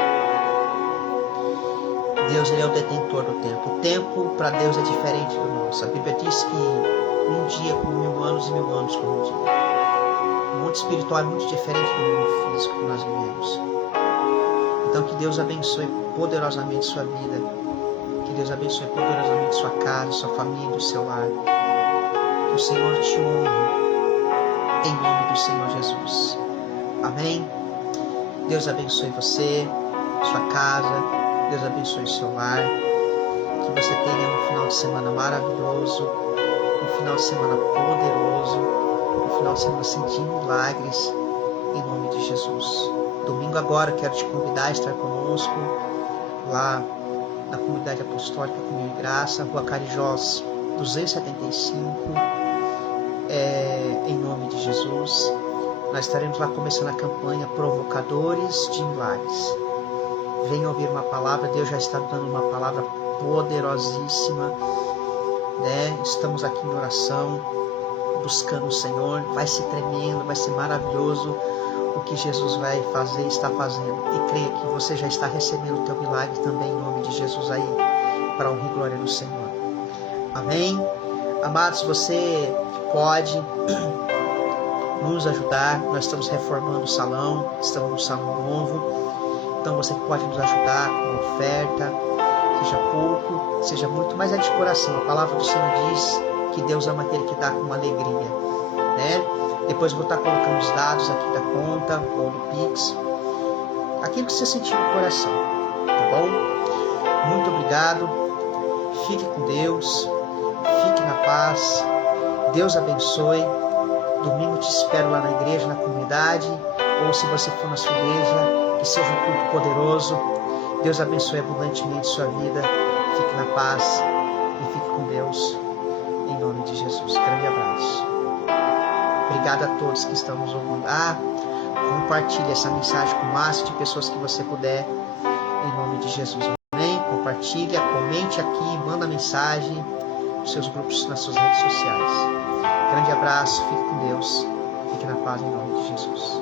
Deus, Ele é o detentor do tempo. O tempo para Deus é diferente do nosso. A Bíblia diz que um dia como 1000 anos e 1000 anos como um dia. O mundo espiritual é muito diferente do mundo físico que nós vivemos. Então que Deus abençoe poderosamente sua vida. Que Deus abençoe poderosamente sua casa, sua família, o seu lar. Que o Senhor te honre em nome do Senhor Jesus. Amém? Deus abençoe você, sua casa. Deus abençoe seu lar. Que você tenha um final de semana maravilhoso. Um final de semana poderoso. Um final de semana assim de milagres. Em nome de Jesus. Domingo agora quero te convidar a estar conosco lá na Comunidade Apostólica Comunhão e Graça, Rua Carijós 275, em nome de Jesus. Nós estaremos lá começando a campanha Provocadores de Milagres. Venha ouvir uma palavra, Deus já está dando uma palavra poderosíssima, né? Estamos aqui em oração, buscando o Senhor. Vai ser tremendo, vai ser maravilhoso o que Jesus vai fazer, está fazendo. E creia que você já está recebendo o teu milagre também em nome de Jesus aí, para a honra e glória do Senhor. Amém? Amados, você pode nos ajudar. Nós estamos reformando o salão, estamos no salão novo. Então você pode nos ajudar com uma oferta, seja pouco, seja muito, mas é de coração. A palavra do Senhor diz que Deus ama aquele que dá com alegria, né? Depois eu vou estar colocando os dados aqui da conta ou do Pix, aquilo que você sentir no coração, tá bom? Muito obrigado, fique com Deus, fique na paz, Deus abençoe. Domingo te espero lá na igreja, na comunidade, ou se você for na sua igreja, que seja um culto poderoso. Deus abençoe abundantemente sua vida, fique na paz e fique com Deus, em nome de Jesus. Grande abraço. Obrigado a todos que estão nos ouvindo. Compartilhe essa mensagem com o máximo de pessoas que você puder, em nome de Jesus. Amém? Compartilha, comente aqui, manda mensagem nos seus grupos, nas suas redes sociais. Grande abraço, fique com Deus, fique na paz em nome de Jesus.